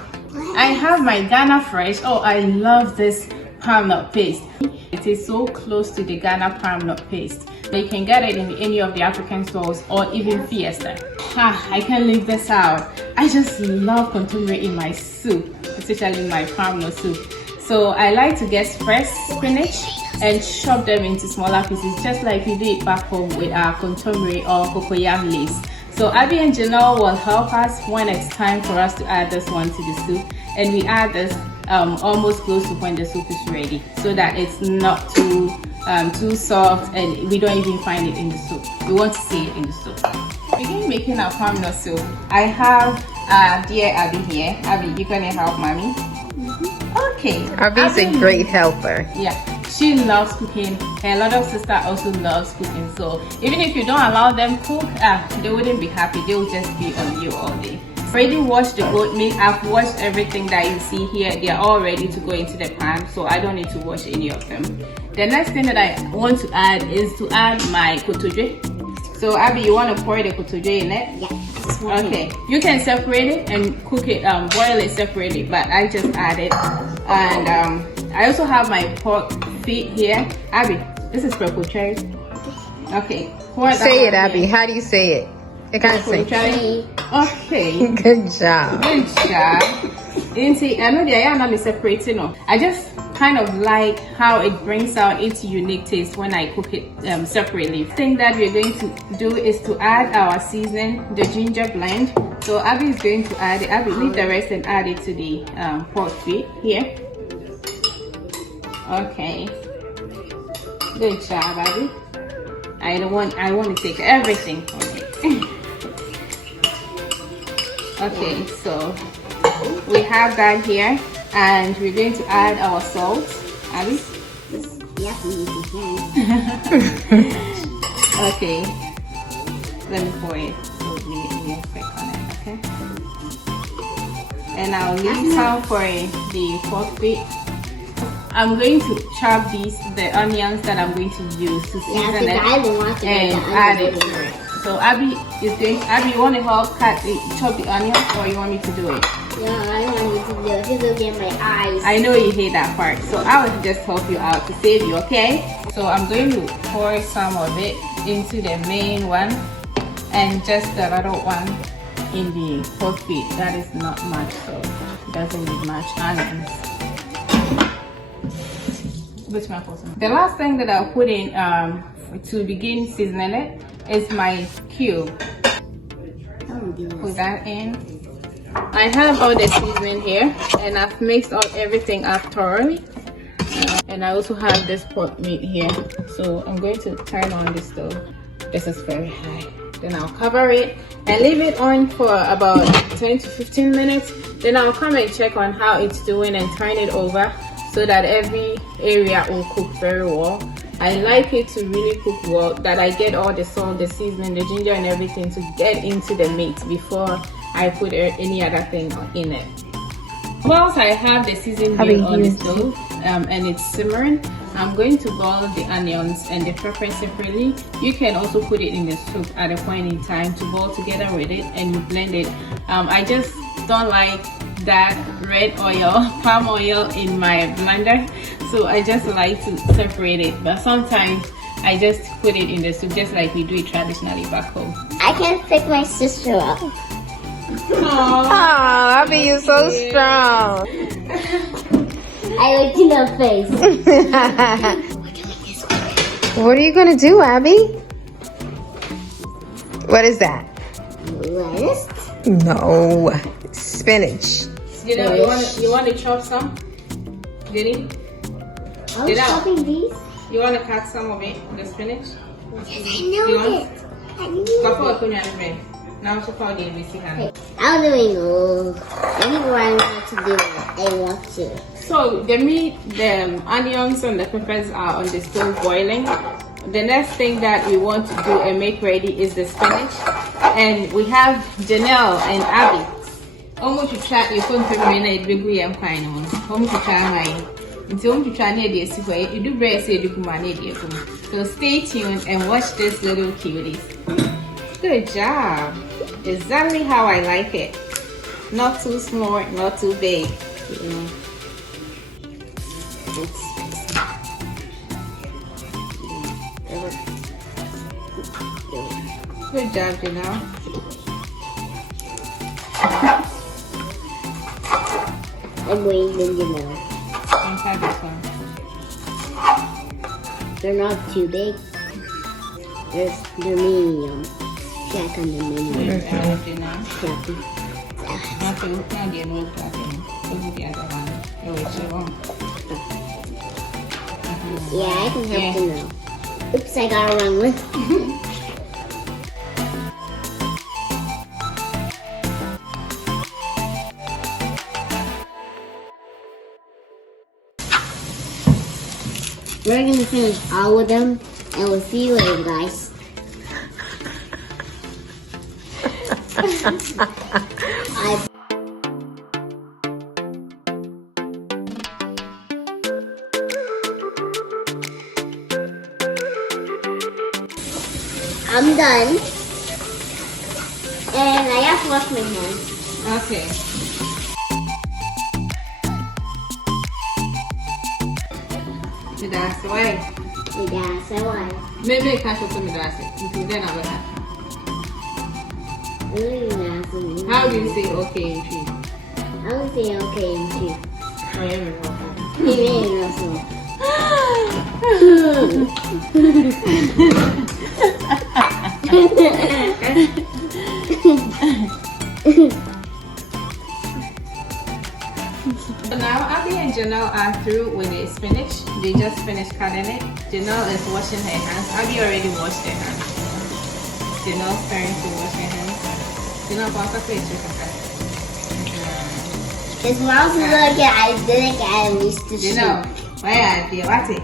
I have my Ghana Fresh. Oh, I love this palm nut paste. It is so close to the Ghana palm nut paste. You can get it in any of the African stores or even Fiesta. I can't leave this out. I just love contemporary in my soup, especially my palm nut soup. So I like to get fresh spinach and chop them into smaller pieces, just like we did back home with our contemporary or cocoyam leaves. So Abby and Janelle will help us when it's time for us to add this one to the soup, and we add this almost close to when the soup is ready, so that it's not too soft and we don't even find it in the soup. We want to see it in the soup. Begin making our palm nut soup. I have dear Abby here. Abby, you gonna help mommy? Okay. Abby's a great helper. Yeah, she loves cooking. Her little sister also loves cooking. So even if you don't allow them cook, they wouldn't be happy. They will just be on you all day. Already washed the goat meat. I've washed everything that you see here. They are all ready to go into the pan, so I don't need to wash any of them. The next thing that I want to add is to add my kotojwe. So Abby, you want to pour the kotojwe in it? Yeah. Okay, you can separate it and cook it, boil it separately, but I just add it, and I also have my pork feet here. Abby, this is purple cherry. Okay. Say it, Abby. How do you say it? I can't Purple say. cherry. Okay. Good job. Good job. I know they are not separating. I just kind of like how it brings out its unique taste when I cook it separately. The thing that we're going to do is to add our seasoning, the ginger blend. So Abby is going to add it. Abby, leave the rest and add it to the pork feet here. Okay. Good job, Abby. I want to take everything from it. Okay, so we have that here, and we're going to add our salt. Abby? Okay, let me pour it. So we check on it, okay? And I'll leave some for the pork feet. I'm going to chop the onions that I'm going to use to season it and add it to it. So Abby is going. Abby, you want to help chop the onions, or you want me to do it? No, I want you to do it. Just look at my eyes. I know you hate that part, so I will just help you out to save you, okay? So I'm going to pour some of it into the main one, and just the little one in the pork feet. That is not much, so it doesn't need much onions. The last thing that I'll put in to begin seasoning it is my cube. Put that in. I have all the seasoning here, and I've mixed everything up thoroughly. And I also have this pork meat here. So I'm going to turn on the stove. This is very high. Then I'll cover it and leave it on for about 10 to 15 minutes. Then I'll come and check on how it's doing and turn it over, so that every area will cook very well. I like it to really cook well, that I get all the salt, the seasoning, the ginger and everything to get into the meat before I put any other thing in it. Whilst I have the seasoning on the stove and it's simmering, I'm going to boil the onions and the pepper separately. You can also put it in the soup at a point in time to boil together with it, and you blend it. I just don't like that red oil, palm oil in my blender, so I just like to separate it. But sometimes I just put it in the soup, just like we do it traditionally back home. I can pick my sister up. Oh, Abby, you're so strong. I looked in her face. What are you gonna do, Abby? What is that? Lettuce? No, spinach. You want to chop some? Diddy? I was chopping these. You want to cut some of it, the spinach? Yes, I know it. I knew it. Now so far the ABC hand. I'm doing anywhere I want to do it. I want to. So the meat, the onions and the peppers are on the stove boiling. The next thing that we want to do and make ready is the spinach. And we have Janelle and Abby. Almost to try your phone for me and big way I'm crying on. Home to try my until to try near the way you do bread say you come. So stay tuned and watch this little cuties. Good job. Exactly how I like it. Not too small, not too big. Good job, Janelle. I'm waiting, you know. Try this one. They're not too big. They're medium. Check on the medium. Yeah, I can help you now. Oops, I got a wrong one. We're gonna finish all of them, and we'll see you later, guys. I'm done, and I have to wash my hands. Okay. That's why. That's why. Maybe I can't show me that's it. Then I will have. How do you say okay in tree? I would say okay in tree. Oh, yeah, So now Abby and Janelle are through with the spinach. They just finished cutting it. Janelle is washing her hands. Abby already washed her hands. Janelle's starting to wash her hands. Janelle, what's the face with her? His mom's looking I didn't get used to soup. Janelle, why are you? What's it?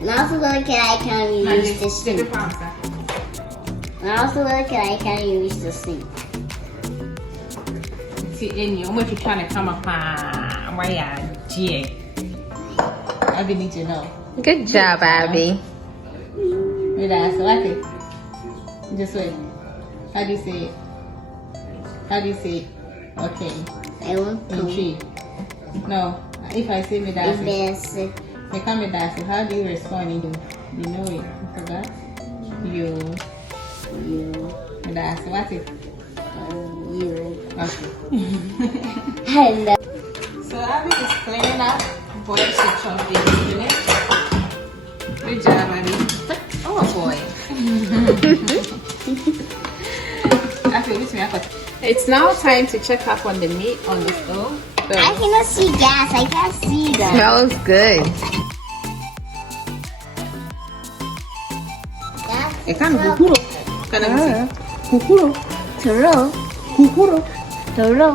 Mom's looking I can't use the soup. Mom's looking I can't use the soup. See, in you, what you trying to come up on? Why are you? Abby needs to know. Good job, Abby. Wait, that's what it. Just wait. How do you say it? How do you say it? Okay. I want In tree. No. If I say medasi. Become medasi. How do you respond? You know it. You forgot? You. Medasi. What is? You. Okay. Hello. So Abby is cleaning up boiled chips of the spinach. Good job, Abby. Oh boy. It's now time to check up on the meat on the stove. So, I cannot see gas. I can't see that. Smells good. it can kukuro. Can I see? Kukuro. Toro. Kukuro. Toro.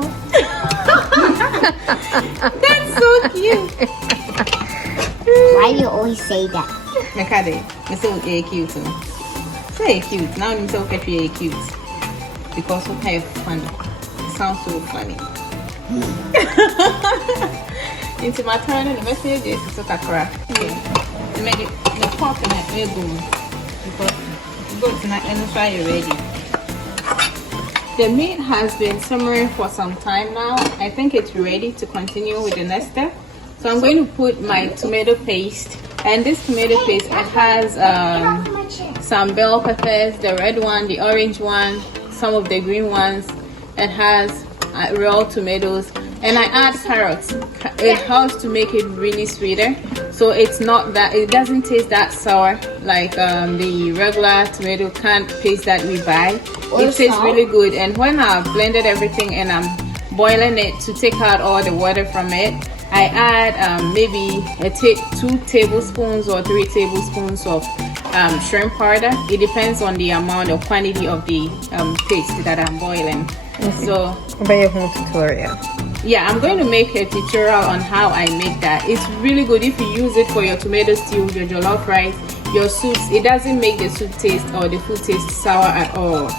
That's so cute. Why do you always say that? Mekade, it's so cute. Say cute. Now I'm so cute. Because what kind of funny? It sounds so funny. Into my turn and the message is to crack. To make it the pork and the boom. Because go tonight and try it ready. The meat has been simmering for some time now. I think it's ready to continue with the next step. So I'm going to put my tomato paste. And this tomato paste, it has some bell peppers, the red one, the orange one, some of the green ones. It has raw tomatoes, and I add carrots. It helps to make it really sweeter, so it's not that, it doesn't taste that sour like the regular tomato canned paste that we buy. It tastes really good. And when I've blended everything and I'm boiling it to take out all the water from it, I add maybe 2 tablespoons or 3 tablespoons of shrimp powder. It depends on the amount or quantity of the paste that I'm boiling. So tutorial. yeah, I'm going to make a tutorial on how I make that. It's really good if you use it for your tomato stew, your jollof rice, your soups. It doesn't make the soup taste or the food taste sour at all.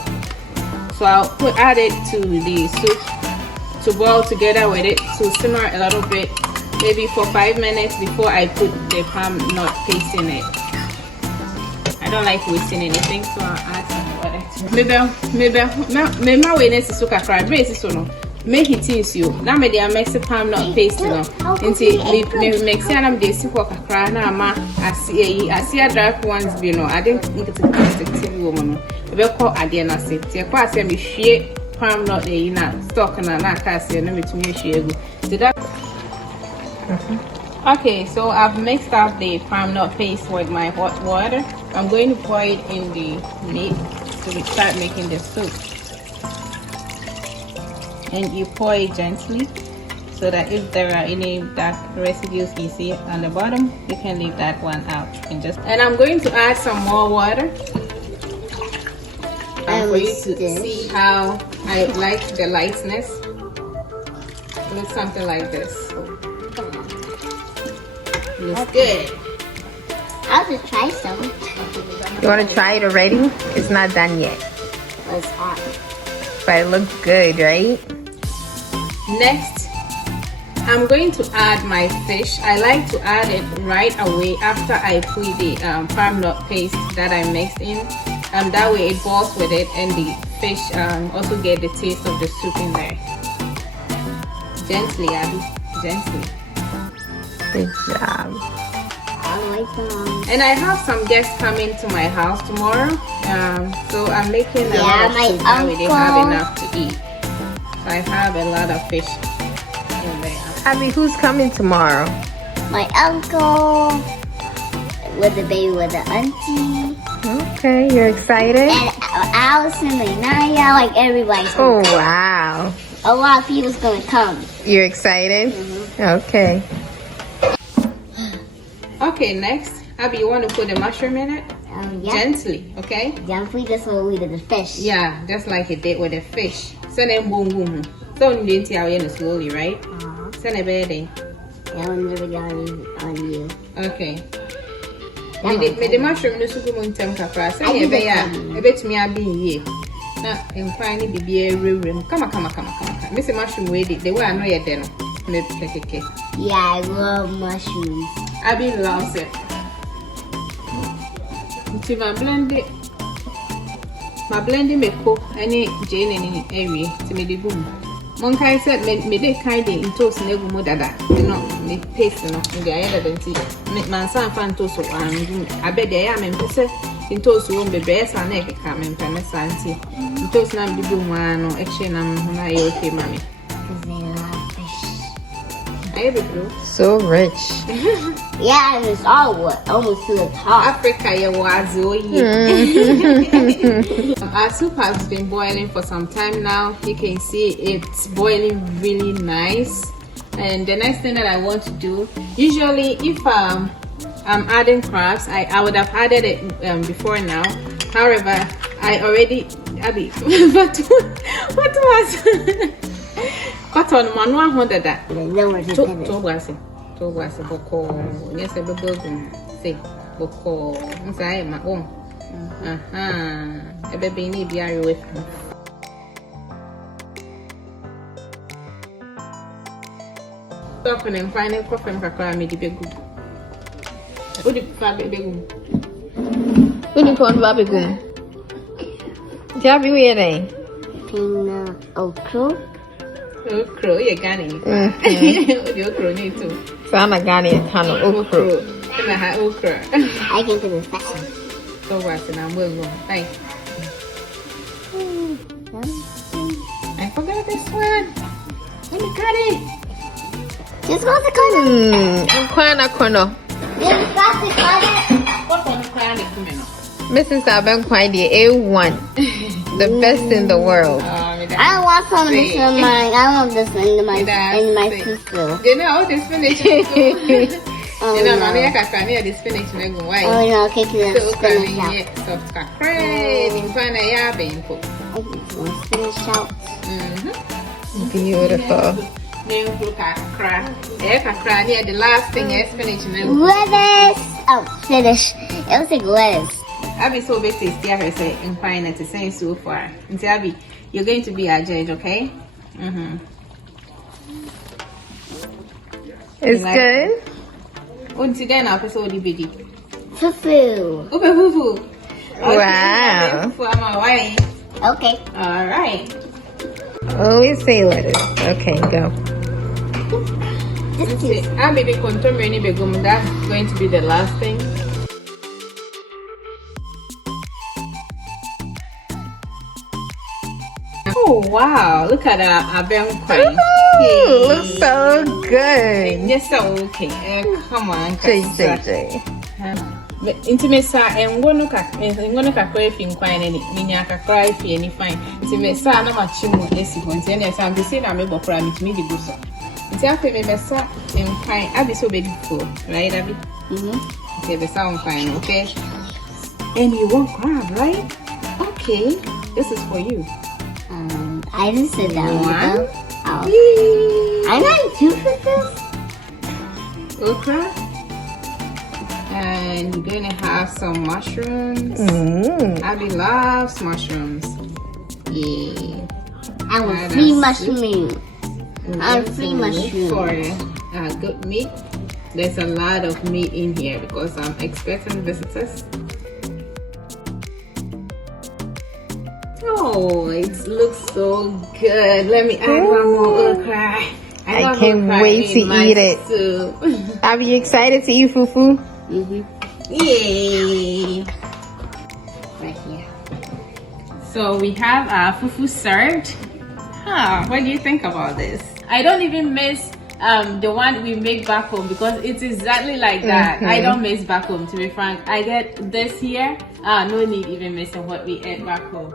So I'll add it to the soup to boil together with it, to simmer a little bit, maybe for 5 minutes before I put the palm nut paste in it. I don't like wasting anything, so I'll add some water. Maybe my weakness is so cracked. Make it easy. Now me dey mix palm nut paste no. Until me mix it and dey see what crack na ma I see dry ones be no. I didn't think it's effective woman. We call ade na say. Tie kwa say me hwie palm nut dey na stock na ka say no me tumi hwie egu. So that Okay, so I've mixed up the palm nut paste with my hot water. I'm going to pour it in the meat to start making the soup. And you pour it gently so that if there are any dark residues you see on the bottom, you can leave that one out. And I'm going to add some more water for you to see how I like the lightness. It looks something like this. Looks good. I'll just try some. You want to try it already? It's not done yet. It's hot. But it looks good, right? Next, I'm going to add my fish. I like to add it right away after I put the palm nut paste that I mixed in. That way it boils with it and the fish also get the taste of the soup in there. Gently, Abby. Gently. Good job. I'm And I have some guests coming to my house tomorrow. So I'm making a lot of soup that way they have enough to eat. So I have a lot of fish in there. Abby, who's coming tomorrow? My uncle with the baby with the auntie. Okay, you're excited? And Allison and Naya, like everybody's Oh, gonna come. wow. A lot of people's gonna come. You're excited? Okay. Okay, next. Abby, you want to put the mushroom in it? Yeah. Gently, okay? Gently, just what we did the fish. Yeah, just like it did with the fish. So then boom boom. So you didn't tell you slowly, right? So then baby. That one never got on you. Okay. Me the mushroom no sugu mun tem kakra. Say e be ya, e betumi abi yie. Na nkwan ni bibia ewrewrem. Kama. Me say mushroom we the way I know you dey no. Me keke. Yeah, I love mushrooms. Abby loves it. Until my blending me cook any Jane any area to me the boom. Monkai said me de kind in toast negu mo dada. You know, me paste no in the other than tea. Me man san fan toast and I bet they am in pese in toast won't be best and egg come in penesanti. In toast nam the boom one or action am na okay mommy. Because they love fish. I be blue. So rich. Yeah, and it's all almost to the top. Africa, you was Our soup has been boiling for some time now. You can see it's boiling really nice. And the next thing that I want to do, usually if I'm adding crabs, I would have added it before now. However, I already Abby. But what was? What on manual hundred that? To was a boko. Yes, a bubble. Say boko. Inside my own. A baby need be with me. Stop and find a coffee and cacra made the big good. Would you find a big good? When you call Bobby Goon? Jabby, where are Pina okra. Okra, you're gunning. You're crony too. Sana Gani and Tano Okro. And I had okra. I can do this fast. So what's and I'm willing to thank. I forgot this one. Let me cut it. Just got to cut it. Kwana Kono. Just got to cut it. What on the crown is coming up? Mrs. Aben Kwandi A1. The best in the world. I don't want some of this in mine. I want this in my sister. You know, this spinach. You know, Mania Cacania, this spinach. Oh, no, okay, So, spinach out. soft crack, in Fana Yabbing. I want spinach out. Beautiful. Name crack. Near the last thing is spinach. Lettuce. Oh, finish. It was like lettuce. Abby so big tasty, I say, and fine at the same so far. And Abby, you're going to be our judge, okay? It's Like good. Until then, I'll episode the biggie. Fufu. Fufu. Wow. Okay. All right. Always say lettuce. Okay, go. Abby, the contour any begum. That's going to be the last thing. Oh wow! Look at our banquet. Looks so good. Yes, so okay. Come on, JJ. Intimate and one look at if you find any miniature cry if any fine. Intimate sa na machimu esi konti any time be say na me bokra me to me the go so. It's after me mesa and fine. Abi so beautiful, right, Abi? Okay, the sound fine, okay? And you want crab, right? Okay, this is for you. I didn't sit down. One. I'm not two for this. Okra. And you're gonna have some mushrooms. Abby loves mushrooms. Yeah. I want free mushrooms. I want free mushrooms. For good meat. There's a lot of meat in here because I'm expecting visitors. Oh, it looks so good. Let me add one more okra. I can't wait to eat it. Are you excited to eat fufu? Yay! Right here. So we have our fufu served. What do you think about this? I don't even miss the one we make back home because it's exactly like that. I don't miss back home, to be frank. I get this here. No need even missing what we ate back home.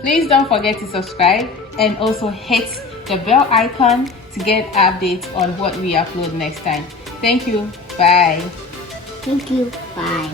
Please don't forget to subscribe and also hit the bell icon to get updates on what we upload next time. Thank you. Bye. Thank you. Bye.